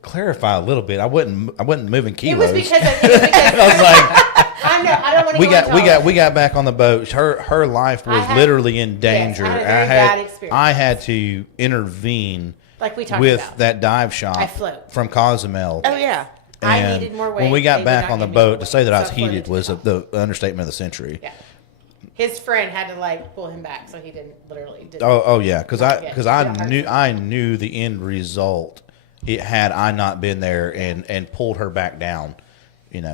Clarify a little bit. I wasn't moving it kilos. was because I was like, I know. I don't want to we got back on the boat. Her life was literally in danger. Yes, I had a very bad experience. I had to intervene like we talked with about. that dive shop I float. from Cozumel. Oh, yeah. I And needed more weight. when we got They did back not on the give me more boat, to say that weight, I was so I floated heated to was the top. the understatement of the century. Yeah. His friend had to like pull him back, so he didn't. Oh yeah, because Yeah. I knew the end result. It had I not been there and pulled her back down, it would.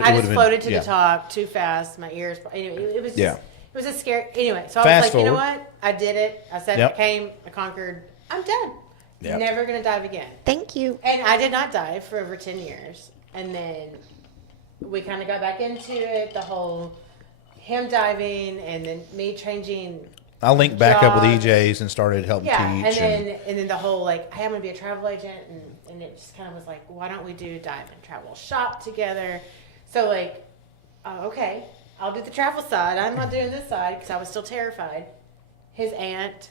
I it just been, floated to the top too fast. My ears. Anyway, it was. Yeah. It was a scary. Anyway, so I Fast was like, you know forward. what? I did it. I said, Yep. I came. I conquered. I'm done. Yep. Never gonna dive again. Thank you. And I did not dive for over 10 years. And then we kind of got back into it. The whole him diving and then me changing. I linked back up with job. EJs and started helping teach. And then the whole like, hey, I'm gonna be a travel agent, and it just kind of was like, why don't we do dive and travel shop together? So like, okay, I'll do the travel side. I'm not doing this side because I was still terrified. His aunt,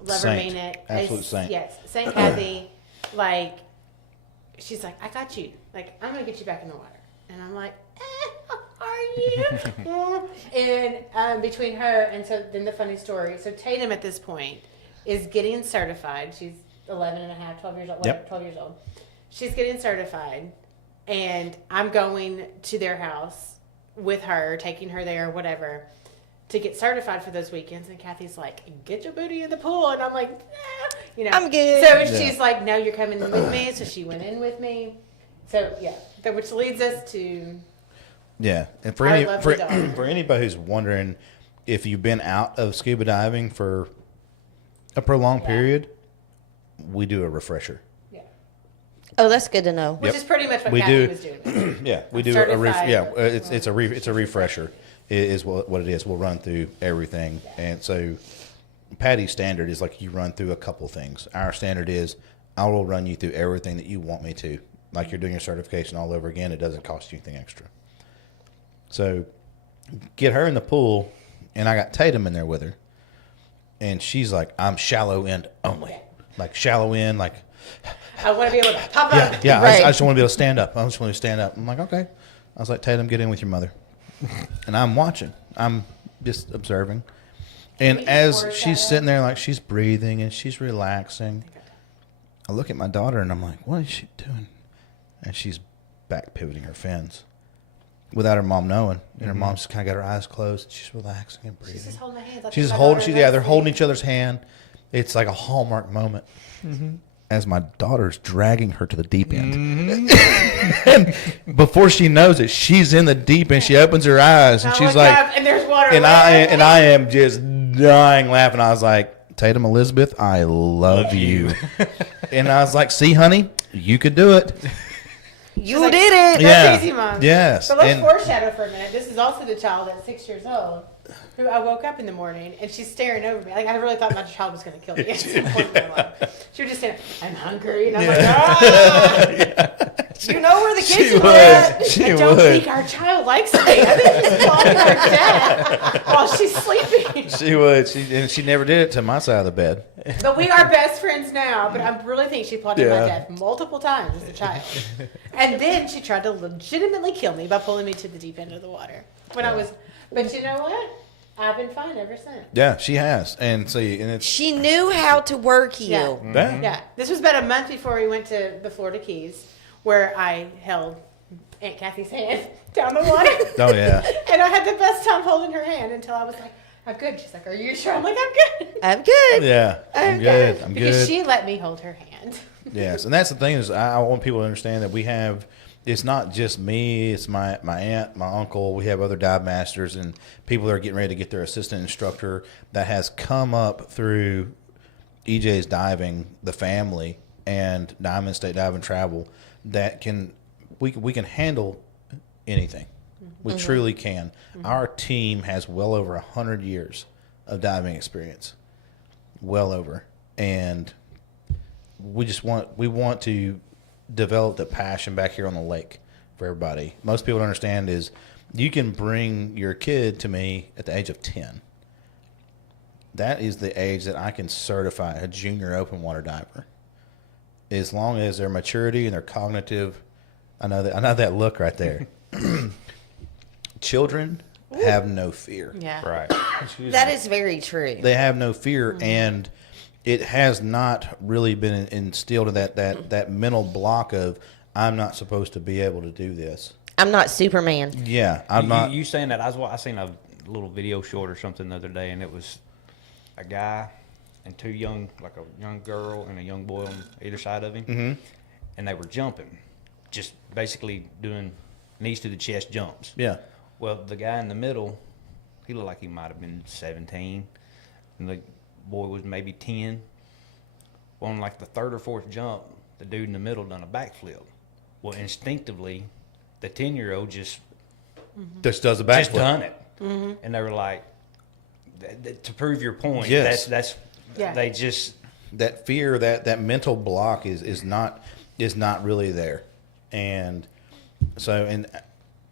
love her, Saint. mean it, Absolute saint. Yes, Saint Kathy, like, she's like, I got you. Like, I'm gonna get you back in the water, and I'm like, are you? And between her and so then the funny story. So Tatum at this point is getting certified. She's 11 and a half, 12 years old. Yep. 12 years old. She's getting certified, and I'm going to their house with her, taking her there, whatever, to get certified for those weekends. And Kathy's like, get your booty in the pool. And I'm like, I'm good. So she's like, no, you're coming in with me. So she went in with me. So, yeah, which leads us to... Yeah, and for I love the dog. for anybody who's wondering if you've been out of scuba diving for a prolonged period, we do a refresher. Yeah. Oh, that's good to know. Which is pretty much what We Kathy do. was doing. Yeah, we I'm do certified. it's a refresher. Is what it is. We'll run through everything, and so Patty's standard is like you run through a couple things. Our standard is I will run you through everything that you want me to, like you're doing your certification all over again. It doesn't cost you anything extra. So get her in the pool, and I got Tatum in there with her, and she's like, I'm shallow end only, like shallow end, like. I want to be able to pop Yeah, up. yeah. Right. I just want to be able to stand up. I just want to stand up. I'm like, okay. I was like, Tatum, get in with your mother. And I'm watching. I'm just observing. And you as force she's that sitting there, like she's breathing and she's relaxing, I look at my daughter and I'm like, what is she doing? And she's back pivoting her fins without her mom knowing. And her mom's just kind of got her eyes closed. She's relaxing and breathing. She's just holding my hands. I She's think my holding. daughter They're loves holding me. each other's hand. It's like a hallmark moment. As my daughter's dragging her to the deep end, and before she knows it, she's in the deep end. She opens her eyes and I she's look like, up, and there's water. and I am just dying laughing. I was like, Tatum Elizabeth, I love you. And I was like, see, honey, you could do it. You like, did it. That's Yeah. easy, Mom. Yes. So let's And- foreshadow for a minute. This is also the child that's 6 years old. who I woke up in the morning and she's staring over me. Like, I really thought my child was going to kill me at some point in my life. She was just saying, I'm hungry. And I'm like, you know where the kitchen is. I don't think our child likes me. I think she's calling her dad while she's sleeping. She would. She never did it to my side of the bed. But we are best friends now. But I really think she plotted my death multiple times as a child. And then she tried to legitimately kill me by pulling me to the deep end of the water. But you know what? I've been fine ever since. Yeah, she has. And it's She knew how to work you. Yeah. Yeah. This was about a month before we went to the Florida Keys, where I held Aunt Kathy's hand down the water. Oh yeah. And I had the best time holding her hand until I was like, I'm good. She's like, are you sure? I'm like, I'm good. I'm good. Yeah. I'm good. I'm Because good. she let me hold her hand. Yes, and that's the thing is I want people to understand that we have. It's not just me. It's my aunt, my uncle. We have other dive masters and people that are getting ready to get their assistant instructor that has come up through EJ's diving, the family, and Diamond State Dive and Travel that we can handle anything. We truly can. Our team has well over 100 years of diving experience, well over, and we want to develop the passion back here on the lake for everybody. Most people don't understand is you can bring your kid to me at the age of 10. That is the age that I can certify a junior open water diver. As long as their maturity and their cognitive, I know that look right there. Children have no fear. Yeah. Right. That is very true. They have no fear, and it has not really been instilled in that mental block of I'm not supposed to be able to do this. I'm not Superman. Yeah, I'm not. You saying that? I seen a little video short or something the other day, and it was a guy and a young girl and a young boy on either side of him, and they were jumping, just basically doing knees to the chest jumps. Yeah. Well, the guy in the middle, he looked like he might have been 17, and the boy was maybe 10. On like the third or fourth jump, the dude in the middle done a backflip. Well, instinctively, the 10-year-old just Just does a backflip. just done it, and they were like, to prove your point. Yes. that's Yeah. they just That fear, that mental block is not really there, and so and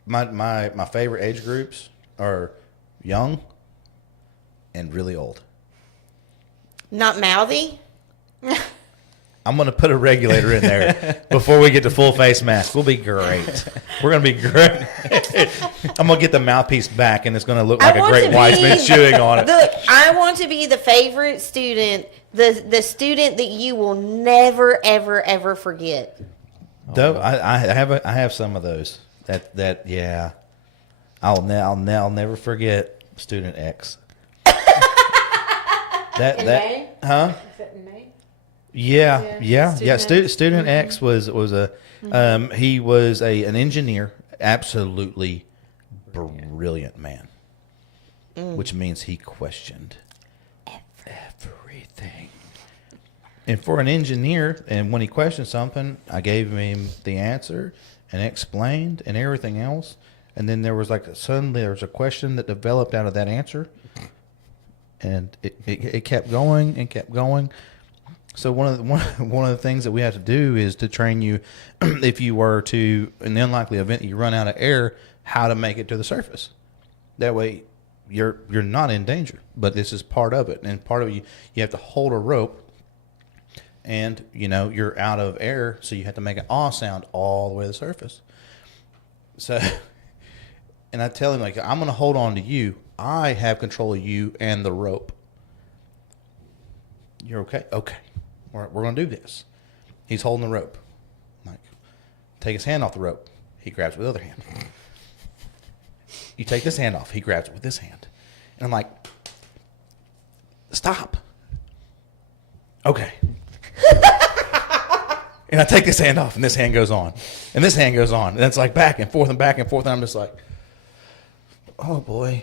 my favorite age groups are young and really old. Not mouthy? I'm going to put a regulator in there before we get to full face mask. We'll be great. We're going to be great. I'm going to get the mouthpiece back, and it's going to look like a great white's been chewing on it. Look, I want to be the favorite student, the student that you will never, ever, ever forget. Though I have some of those. Yeah. I'll never forget student X. In May? Huh? Is that in May? Yeah. Student X was a he was an engineer, absolutely brilliant man, which means he questioned everything. And for an engineer, and when he questioned something, I gave him the answer and explained and everything else. And then there was suddenly there was a question that developed out of that answer. And it kept going and kept going. So one of the things that we have to do is to train you, if you were to, in the unlikely event you run out of air, how to make it to the surface. That way, you're not in danger. But this is part of it, and part of you have to hold a rope, and you're out of air, so you have to make an ah sound all the way to the surface. So, and I tell him I'm going to hold on to you. I have control of you and the rope. You're okay? Okay. We're going to do this. He's holding the rope. Take his hand off the rope. He grabs it with the other hand. You take this hand off. He grabs it with this hand. And I'm like, stop. Okay. And I take this hand off, and this hand goes on. And this hand goes on. And it's back and forth and back and forth. And I'm just like, oh boy.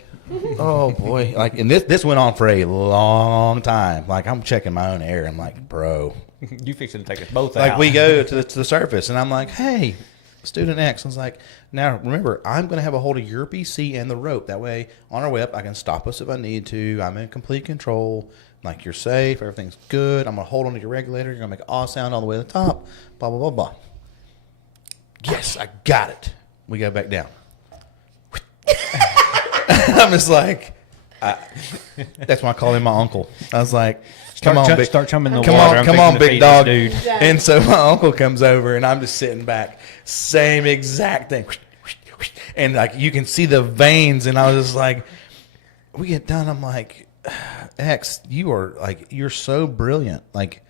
Oh boy. And this went on for a long time. I'm checking my own air. I'm like, bro. you fixing to take us both out. We go to the surface, and I'm like, hey, student X. I was like, now remember, I'm going to have a hold of your PC and the rope. That way, on our whip, I can stop us if I need to. I'm in complete control. Like, you're safe. Everything's good. I'm going to hold onto your regulator. You're going to make an aw sound all the way to the top. Blah, blah, blah, blah. Yes, I got it. We go back down. I'm just like, that's why I call him my uncle. I was like, come on, big, start chumming the come water. on, come on, big dog. Dude. Yeah. And so my uncle comes over, and I'm just sitting back, same exact thing, and like you can see the veins, and I was just like, we get done. I'm like, X, you're so brilliant, like.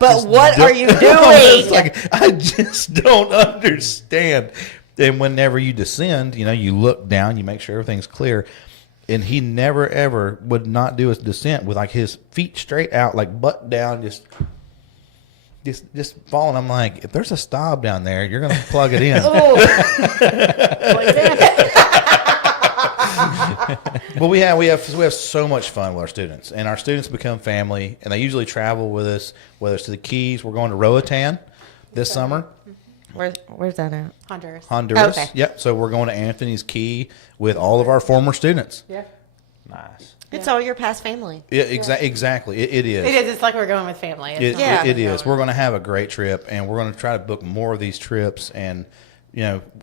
But what are you doing? I just don't understand. And whenever you descend, you look down, you make sure everything's clear. And he never, ever would not do his descent with like his feet straight out, like butt down, just falling. I'm like, if there's a stop down there, you're going to plug it in. But we have so much fun with our students, and our students become family, and they usually travel with us, whether it's to the Keys. We're going to Roatan this summer. Where's that at? Honduras. Okay. Yep. So we're going to Anthony's Key with all of our former students. Yeah. Nice. It's all your past family. Yeah, exactly. It is. It is. It's like we're going with family. It's Yeah. It is. We're going to have a great trip, and we're going to try to book more of these trips, and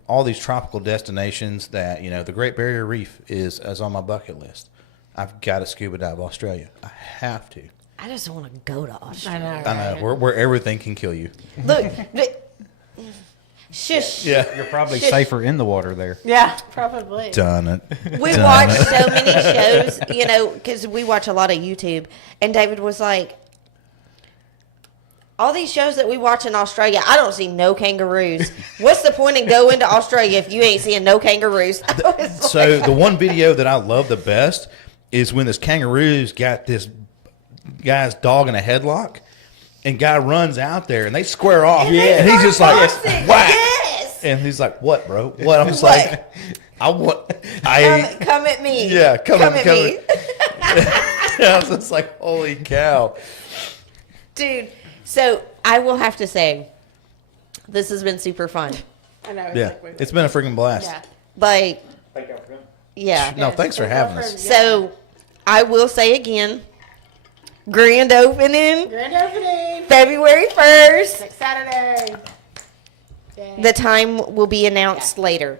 all these tropical destinations that the Great Barrier Reef is on my bucket list. I've got to scuba dive Australia. I have to. I just want to go to Australia. I know where everything can kill you. Look, shush. Yeah. You're probably safer in the water there. Yeah, probably. Done it. We watch so many shows, because we watch a lot of YouTube. And David was like, all these shows that we watch in Australia, I don't see no kangaroos. What's the point in going to Australia if you ain't seeing no kangaroos? So the one video that I love the best is when this kangaroo's got this guy's dog in a headlock, and guy runs out there, and they square off. And they And he's just like, start whack. Yes. And he's like, what, bro? What? I'm just What? like, Come at me. Yeah, come at at me. I was just like, holy cow. Dude, so I will have to say, this has been super fun. I know. Yeah, it's been a freaking blast. Yeah. Like, yeah. No, thanks for having us. So, I will say again, grand opening, Grand opening. February 1st. Next Saturday. Yay. The time will be announced later.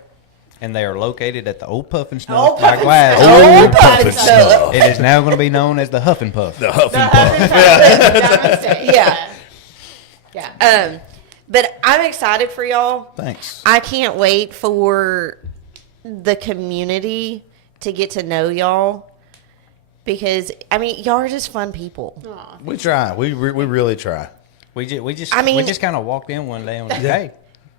And they are located at the Old Puff and Old Snuff Puff by and Glass. Snuff. Old Puff and Snuff. It is now going to be known as the Huff and Puff. The Huff The and Huff Puff. and Puff. Yeah. Yeah. But I'm excited for y'all. Thanks. I can't wait for the community to get to know y'all. Because, y'all are just fun people. Aw. We try. We really try. We just I mean- we just kind of walked in one day and was like, hey,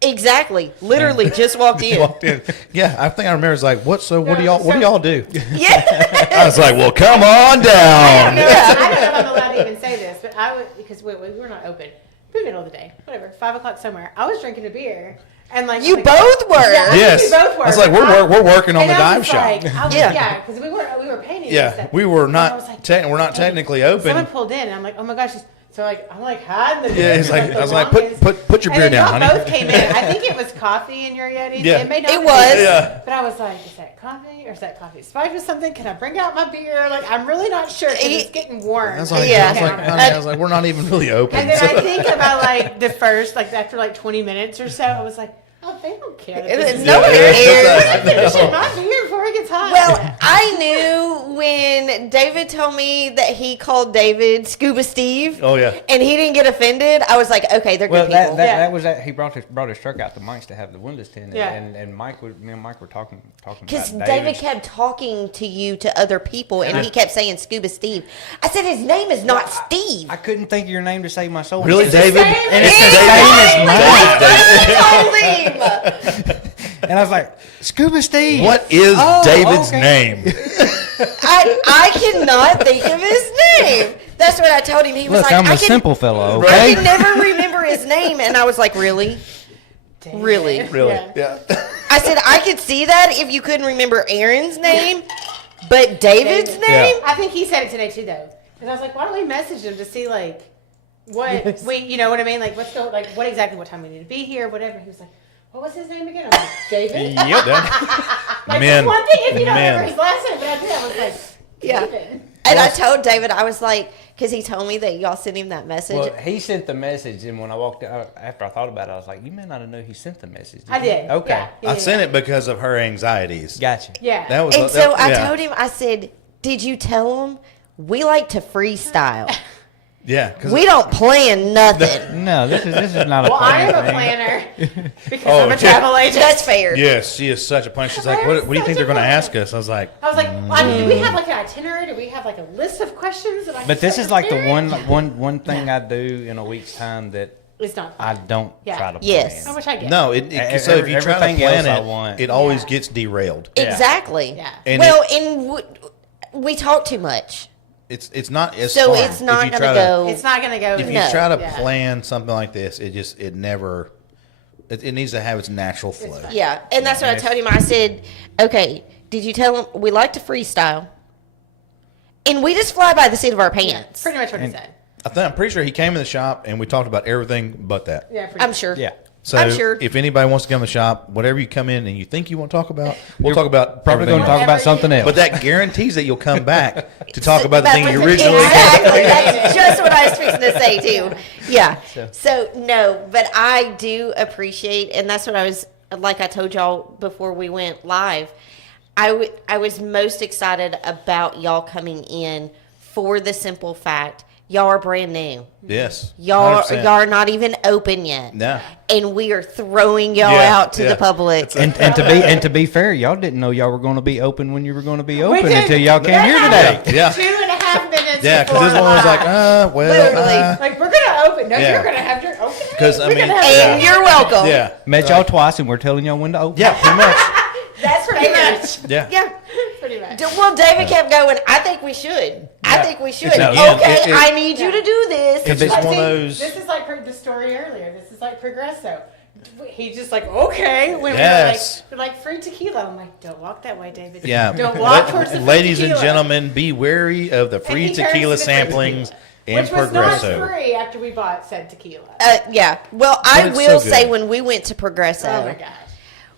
Exactly. Literally just walked in. Walked in. Yeah, I think I remember. It's like, what do y'all do? Yeah. I was like, well, come on I down. don't know if I'm allowed to even say this, but I would, because we were not open. Middle of the day, whatever, 5 o'clock somewhere. I was drinking a beer, and You both were. Yeah, I think Yes. we both were. I was like, we're working on And the I dive was shop. like, Yeah. because we were painting. and Yeah, stuff. we were And I not. was like, We're not technically Someone open. pulled in, and I'm like, oh my gosh. So I'm like hiding the beer. Yeah, he's like, the I was like, longest. put your beer And then down, y'all honey. both came in. I think it was coffee in your Yetis. Yeah. It may not It be. was. Yeah. But I was like, is that coffee or is that coffee spiked with something? Can I bring out my beer? Like, I'm really not sure because it's getting warm. I was like, Yeah. honey, we're not even really open. And then So- I think about the first, after 20 minutes or so, I was like, oh, they don't care. that this is- No one Yeah, cares. I'm finishing my beer before it gets hot. Well, I knew when David told me that he called David Scuba Steve. Oh, yeah. And he didn't get offended. I was like, okay, they're well, good people. that was that. He brought his truck out to Mike's to have the windows tinted, Yeah. and me and Mike were talking Because about David kept talking to you to other people, and he kept saying Scuba Steve. I said his name is not Steve. I couldn't think of your name to save my soul. Really, It's the David? same And it's the That's same as mine. what I told him. And I was like, Scuba Steve. What is David's okay. name? I cannot think of his name. That's what I told him. He was Look, like, I'm a simple fellow, I okay? can never remember his name. And I was like, really? Damn. Really? Really? Yeah. Yeah. I said, I could see that if you couldn't remember Erin's name, but David's David. name? I think he said it today, too, though. Because I was like, why don't we message him to see, what we, you know what I mean? What exactly, what time we need to be here, whatever. He was like, what was his name again? I'm like, David? Yep. Like, Men. it's one thing if you don't Men. remember his last name, but I think I was like, Yeah. David. And I told David, I was like, because he told me that y'all sent him that message. Well, he sent the message, and when I walked out, after I thought about it, I was like, you may not have known he sent the message. I you? did. Okay. Yeah. I sent it because of her anxieties. Gotcha. Yeah. That was and so I yeah. told him, I said, did you tell him we like to freestyle? Yeah, because We don't plan nothing. No, this is not a Well, I plan am a thing. planner because Oh, I'm a yeah. travel agent. That's fair. yes, she is such a punch. She's like, I'm what do you such think a they're going to planner. ask us? I was like, I was like, I mean, do we have like an itinerary? Do we have like a list of questions? That I can But this start is like the preparing? one thing I do in a week's time that It's not. I don't Yeah. try to plan. Yes. I wish I get. no. So if you try to Everything plan else I it, want. it always Yeah. gets derailed. Yeah. Exactly. Yeah. And well, we talk too much. It's not as So fun it's not if you going try to go. It's not gonna go. If you No. try to Yeah. plan something like this, it never. It needs to have its natural flow. fine. Yeah, and that's what I told him. I said, okay, did you tell him we like to freestyle? And we just fly by the seat of our Yeah, pants. pretty much what he said. I'm pretty sure he came in the shop and we talked about everything but that. Yeah, pretty I'm much. sure. Yeah. So I'm sure. if anybody wants to come to the shop, whatever you come in and you think you want to talk about, we'll talk about Probably everything going to talk else. about something else. But that guarantees that you'll come back to talk about the thing you originally. Exactly. That's just what I was fixing to say too. Yeah. So no, but I do appreciate, and that's what I was like. I told y'all before we went live. I was most excited about y'all coming in for the simple fact y'all are brand new. Yes. Y'all 100%. are not even open yet. No. And we are throwing y'all Yeah, out to yeah. the public. and to be fair, y'all didn't know y'all were going to be open when you were going to be open did. until y'all came That here happened today. Yeah. 2.5 minutes. Yeah, because before this one was like, live. well, like we're gonna open. No, Yeah. you're gonna have your okay. 'Cause, I We're mean- gonna have And Yeah. you're welcome. yeah, Met y'all twice, and we're telling y'all when to open. yeah, pretty much. That's pretty fair. much. Yeah. Yeah. Pretty much. Well, David kept going, I think we should. I think we should. It's again, Okay, it- I need you to do this. It's It's one of See, those. This is like the story earlier. This is like Progresso. He just like okay when Yes. we're like free tequila. I'm like, don't walk that way, David. Yeah. Don't walk towards the free Ladies and tequila. gentlemen, be wary of the free he turns tequila to the free samplings in Which was not Progresso. free after we bought said tequila. Yeah. Well, I But it's will so say good. when we went to Progresso, Oh my gosh.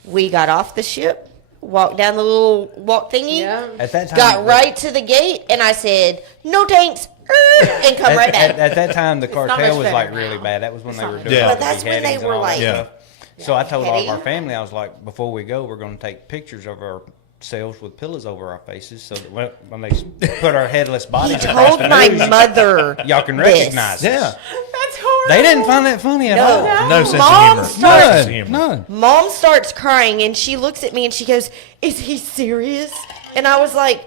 we got off the ship, walked down the little walk thingy, Yeah. At that time, got right to the gate, and I said, no thanks, and come right back. At that time, the not cartel much was better like now. really bad. That was when It's they not were much doing better. all But the that's when they beheadings and were all that like- Yeah. stuff. So I told all of our Petty. family, I was like, before we go, we're going to take pictures of ourselves with pillows over our faces, so that when they put our headless bodies across Told the my news, mother y'all can this. recognize us. Yeah. That's horrible. They didn't find that funny at all. No sense Mom of humor. starts- No sense of humor. None. Mom starts crying, and she looks at me, and she goes, is he serious? And I was like,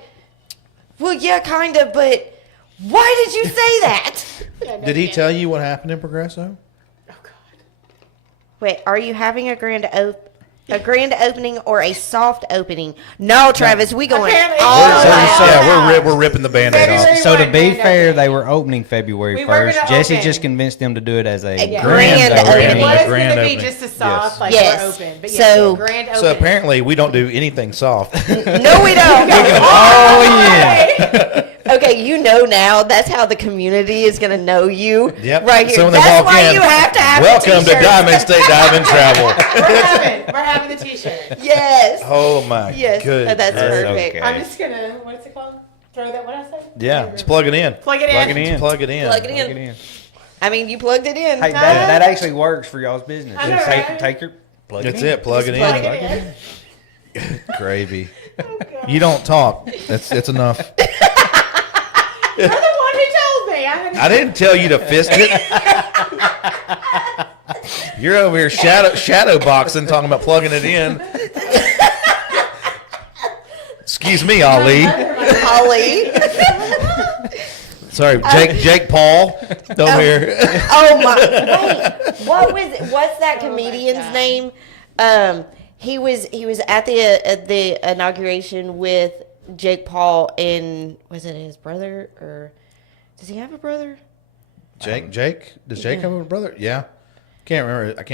well, yeah, kind of, but why did you say that? Yeah, no, Did he yeah. tell you what happened in Progresso? Oh god. Wait, are you having a grand opening or a soft opening? No, Travis, we going Apparently- all So- out. Yeah, we're ripping the Band-Aid off. February So to one, be grand fair, opening. they were opening February We were 1st. gonna Jesse open. just convinced them to do it as a grand grand opening. opening. It was Grand going to be opening. just a soft, Yes. like Yes. we're open. But So- yeah, grand open. So apparently we don't do anything soft. No, we don't. Oh yeah. Okay, you know now. That's how the community is going to know you. Yep. Right here. So when they That's walk why in, you have to have welcome the to t-shirts. Diamond State Dive and Travel. we're having the t-shirt. Yes. Oh my Yes. goodness. That's That's perfect. okay. I'm just gonna, what's it called? Throw that, what I say? Yeah, just plug it in. Plug it in. Plug it in. Plug it in. Plug it Plug in. it in. I mean, you plugged it in. Hey, that actually works for y'all's business. I know, Just right? take your plug That's it in. it. Plug it plug in. it in. Gravy. Oh, God. You don't talk. That's enough. You're the one who told me. I didn't tell you to fist it. You're over here shadow boxing, talking about plugging it in. Excuse me, Ali. Holly. Sorry, Jake Paul over here. Oh my! Wait, what's that comedian's God. name? He was at the inauguration with Jake Paul and was it his brother or does he have a brother? Jake? Does Jake have a brother? Yeah. I can't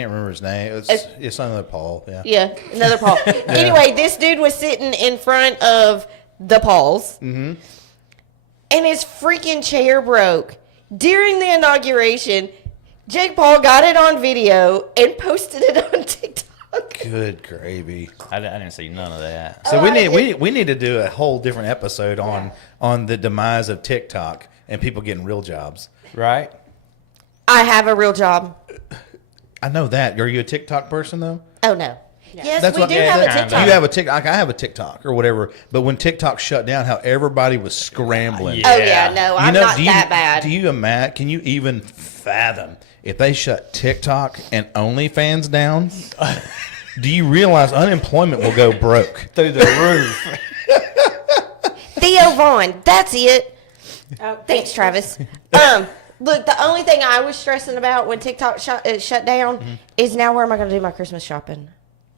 remember his name. It's another Paul. Yeah. Yeah, another Paul. Anyway, this dude was sitting in front of the Pauls, and his freaking chair broke during the inauguration. Jake Paul got it on video and posted it on TikTok. Good gravy. I didn't see none of that. So we need to do a whole different episode on the demise of TikTok and people getting real jobs. Right? I have a real job. I know that. Are you a TikTok person though? Oh, no. Yes, That's we what- do yeah, have a kinda. TikTok. You have a TikTok. I have a TikTok or whatever. But when TikTok shut down, how everybody was scrambling. Yeah. Oh, yeah, no, I'm not that bad. Do you imagine? Can you even fathom if they shut TikTok and OnlyFans down? Do you realize unemployment will go broke? Through the roof. Theo Vaughn, that's it. Oh, Thanks, Travis. Look, the only thing I was stressing about when TikTok shut down is now where am I going to do my Christmas shopping?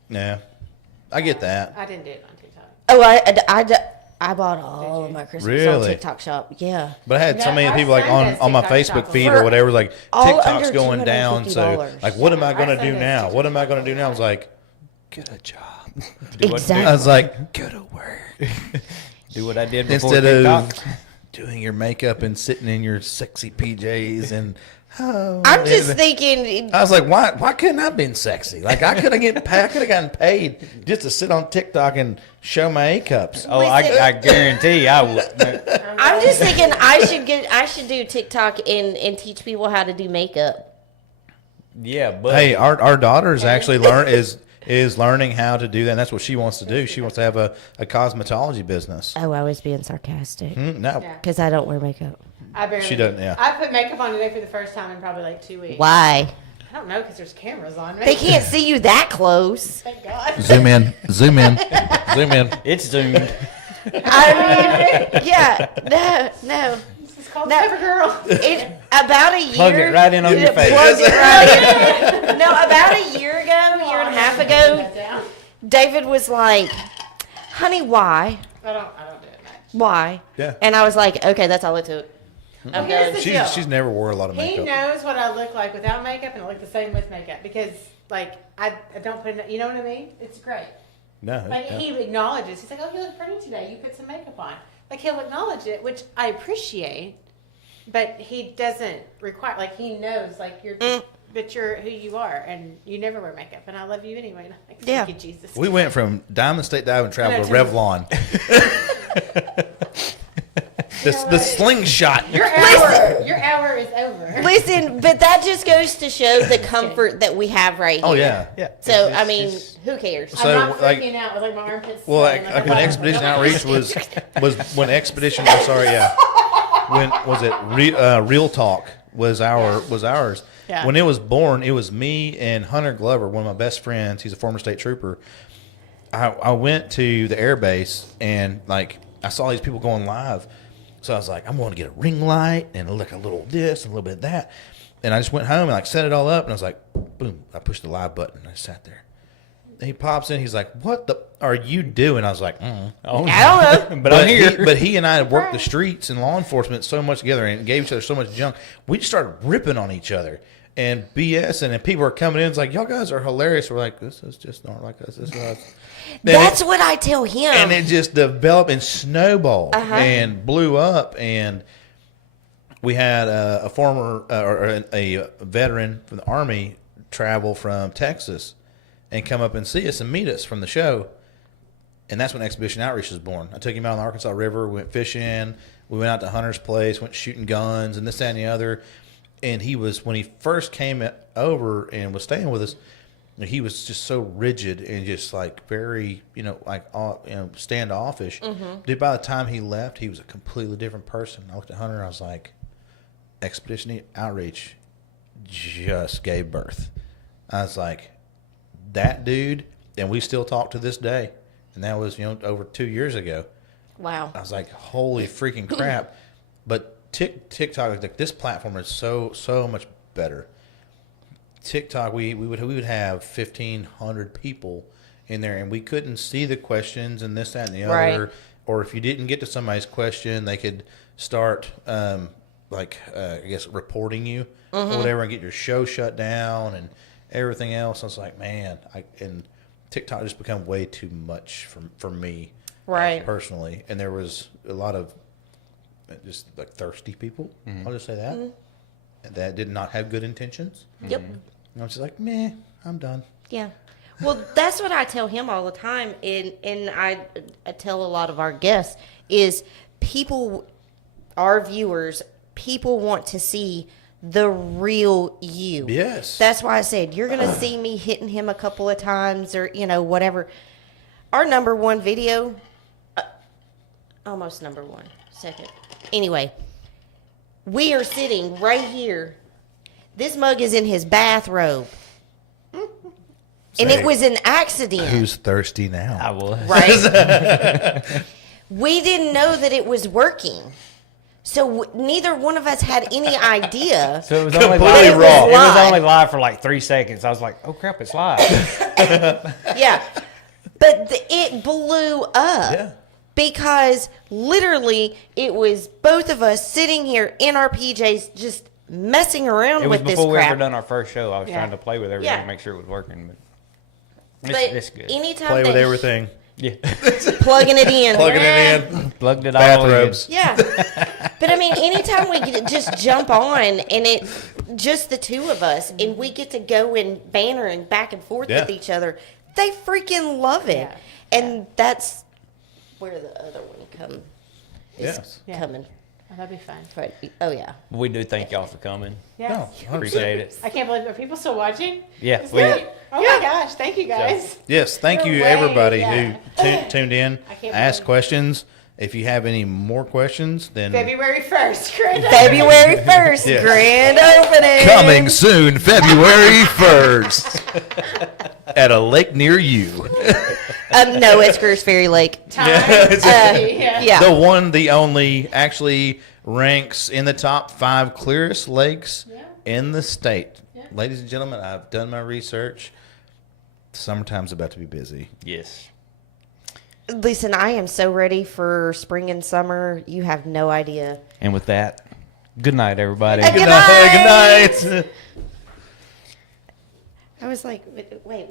Yeah, I get that. I didn't do it on TikTok. Oh, I bought all of my Christmas on Really? TikTok shop. Yeah. But I had so No, many our people like son does on my TikTok Facebook shop feed for or whatever, like all TikTok's under going down. So $250. like, what am I going Our to son do does now? TikTok What am I going to do now? I was like, get a job. Do what- Exactly. I was like, go to work Do what I did before instead TikTok. of doing your makeup and sitting in your sexy PJs and. Oh, I'm just thinking, I was like, why couldn't I have been sexy? Like I could have gotten paid just to sit on TikTok and show my A cups. Oh, I guarantee you I would. I'm just thinking I should do TikTok and teach people how to do makeup. Yeah, but Hey, our daughter is actually is learning how to do that. And that's what she wants to do. She wants to have a cosmetology business. Oh, I was being sarcastic No, Yeah. because I don't wear makeup. I barely. She doesn't, yeah. I put makeup on today for the first time in probably like 2 weeks. Why? I don't know because there's cameras on. They can't see you that close. Thank God. zoom in, zoom in, zoom in. it's zoomed. I mean, yeah, no. This is called No. CoverGirl. It about a year. Plug it right in on your face. Plug it right in. No, about a year and a half ago, David was like, "Honey, why? I don't do it much. Why?" Yeah. And I was like, "Okay, that's all it took." I'm Here's done. the deal. She's never wore a lot of He makeup. knows what I look like without makeup, and I look the same with makeup because, like, I don't put it. You know what I mean? It's great. No, Like no. he acknowledges. He's like, "Oh, you look pretty today. You put some makeup on." Like he'll acknowledge it, which I appreciate. But he doesn't require. Like he knows, like but you're who you are, and you never wear makeup, and I love you anyway. And I'm like, Yeah. thank you, Jesus. We went from Diamond State Diving Travel to No, Revlon. the slingshot. Your hour is over. Listen, but that just goes to show the comfort that we have right here. Oh yeah. Yeah. So It's I mean, just- who cares? So, I'm not like- freaking out with like my armpits. Well, swelling, like I'm when like, Expedition "Oh, Outreach was when Expedition. I'm sorry, yeah. When was it? Real Talk was ours. Yeah. When it was born, it was me and Hunter Glover, one of my best friends. He's a former state trooper. I went to the air base and like I saw these people going live, so I was like, I'm going to get a ring light and like a little this and a little bit of that, and I just went home and like set it all up and I was like, boom! I pushed the live button and I sat there. He pops in. He's like, "What the are you doing?" I was like, Oh, I don't know. but I'm here. But he and I had worked the streets and law enforcement so much together and gave each other so much junk. We just started ripping on each other and BSing, and people are coming in. It's like, y'all guys are hilarious. We're like, this is just not like us. This is us. That's what I tell him. And it just developed and snowballed and blew up. And we had a former or a veteran from the Army travel from Texas and come up and see us and meet us from the show. And that's when Expedition Outreach was born. I took him out on the Arkansas River. We went fishing. We went out to Hunter's place, went shooting guns and this, that, and the other. And he was, when he first came over and was staying with us, he was just so rigid and just like very, standoffish. Dude, by the time he left, he was a completely different person. I looked at Hunter and I was like, Expedition Outreach just gave birth. I was like, that dude, and we still talk to this day. And that was, over 2 years ago. wow. I was like, holy freaking crap. But TikTok, like this platform is so much better. TikTok, we would have 1,500 people in there, and we couldn't see the questions and this, that, and the other. Right. Or if you didn't get to somebody's question, they could start, reporting you or whatever and get your show shut down and everything else. I was like, man, and TikTok just become way too much for me, Right. personally. And there was a lot of just like thirsty people. I'll just say that. That did not have good intentions. Yep. And I was just like, meh, I'm done. Yeah. Well, that's what I tell him all the time, and I tell a lot of our guests is people, our viewers, people want to see the real you. Yes. That's why I said you're gonna see me hitting him a couple of times or whatever. Our number one video, almost number one, second. Anyway, we are sitting right here. This mug is in his bathrobe. And it was an accident. Who's thirsty I now? was. Right? We didn't know that it was working. So neither one of us had any idea. So it was only Completely live. raw. It was only live for like 3 seconds. I was like, "Oh crap, it's live!" Yeah. But it blew up. Yeah. Because literally it was both of us sitting here in our PJs just messing around It was with this before we crap. ever done our first show. I was Yeah. trying to play with everything Yeah. to make sure it was working, but But it's good. anytime Play with that everything. Yeah, plugging it in. Plugging it in. plugged it all in. Bathrobes. Yeah. But I mean, anytime we get just jump on and it just the two of us and we get to go and banter and back and forth Yeah. with each other, they freaking love it. Yeah. And that's where the other one Yes. Yeah. coming. Oh, that'd be fun. Right. Oh yeah. We do thank y'all for coming. Yeah. No, 100%. Appreciate it. I can't believe, are people still watching? Yeah, Is we- that- oh my gosh, thank you guys. Yes, thank you You're way- everybody yeah. who tuned in, I can't asked believe- questions. If you have any more questions, then February 1st, grand February 1st, Yes. grand opening. Coming soon, February 1st, at a lake near you. No, it's Groose Ferry Lake. time. Yeah. Yeah. the one, the only, actually ranks in the top 5 clearest lakes Yeah. in the state. Yeah. Ladies and gentlemen, I've done my research. Summertime's about to be busy. Yes. Listen, I am so ready for spring and summer. You have no idea. And with that, good night, everybody. Good Good night. I was like, wait.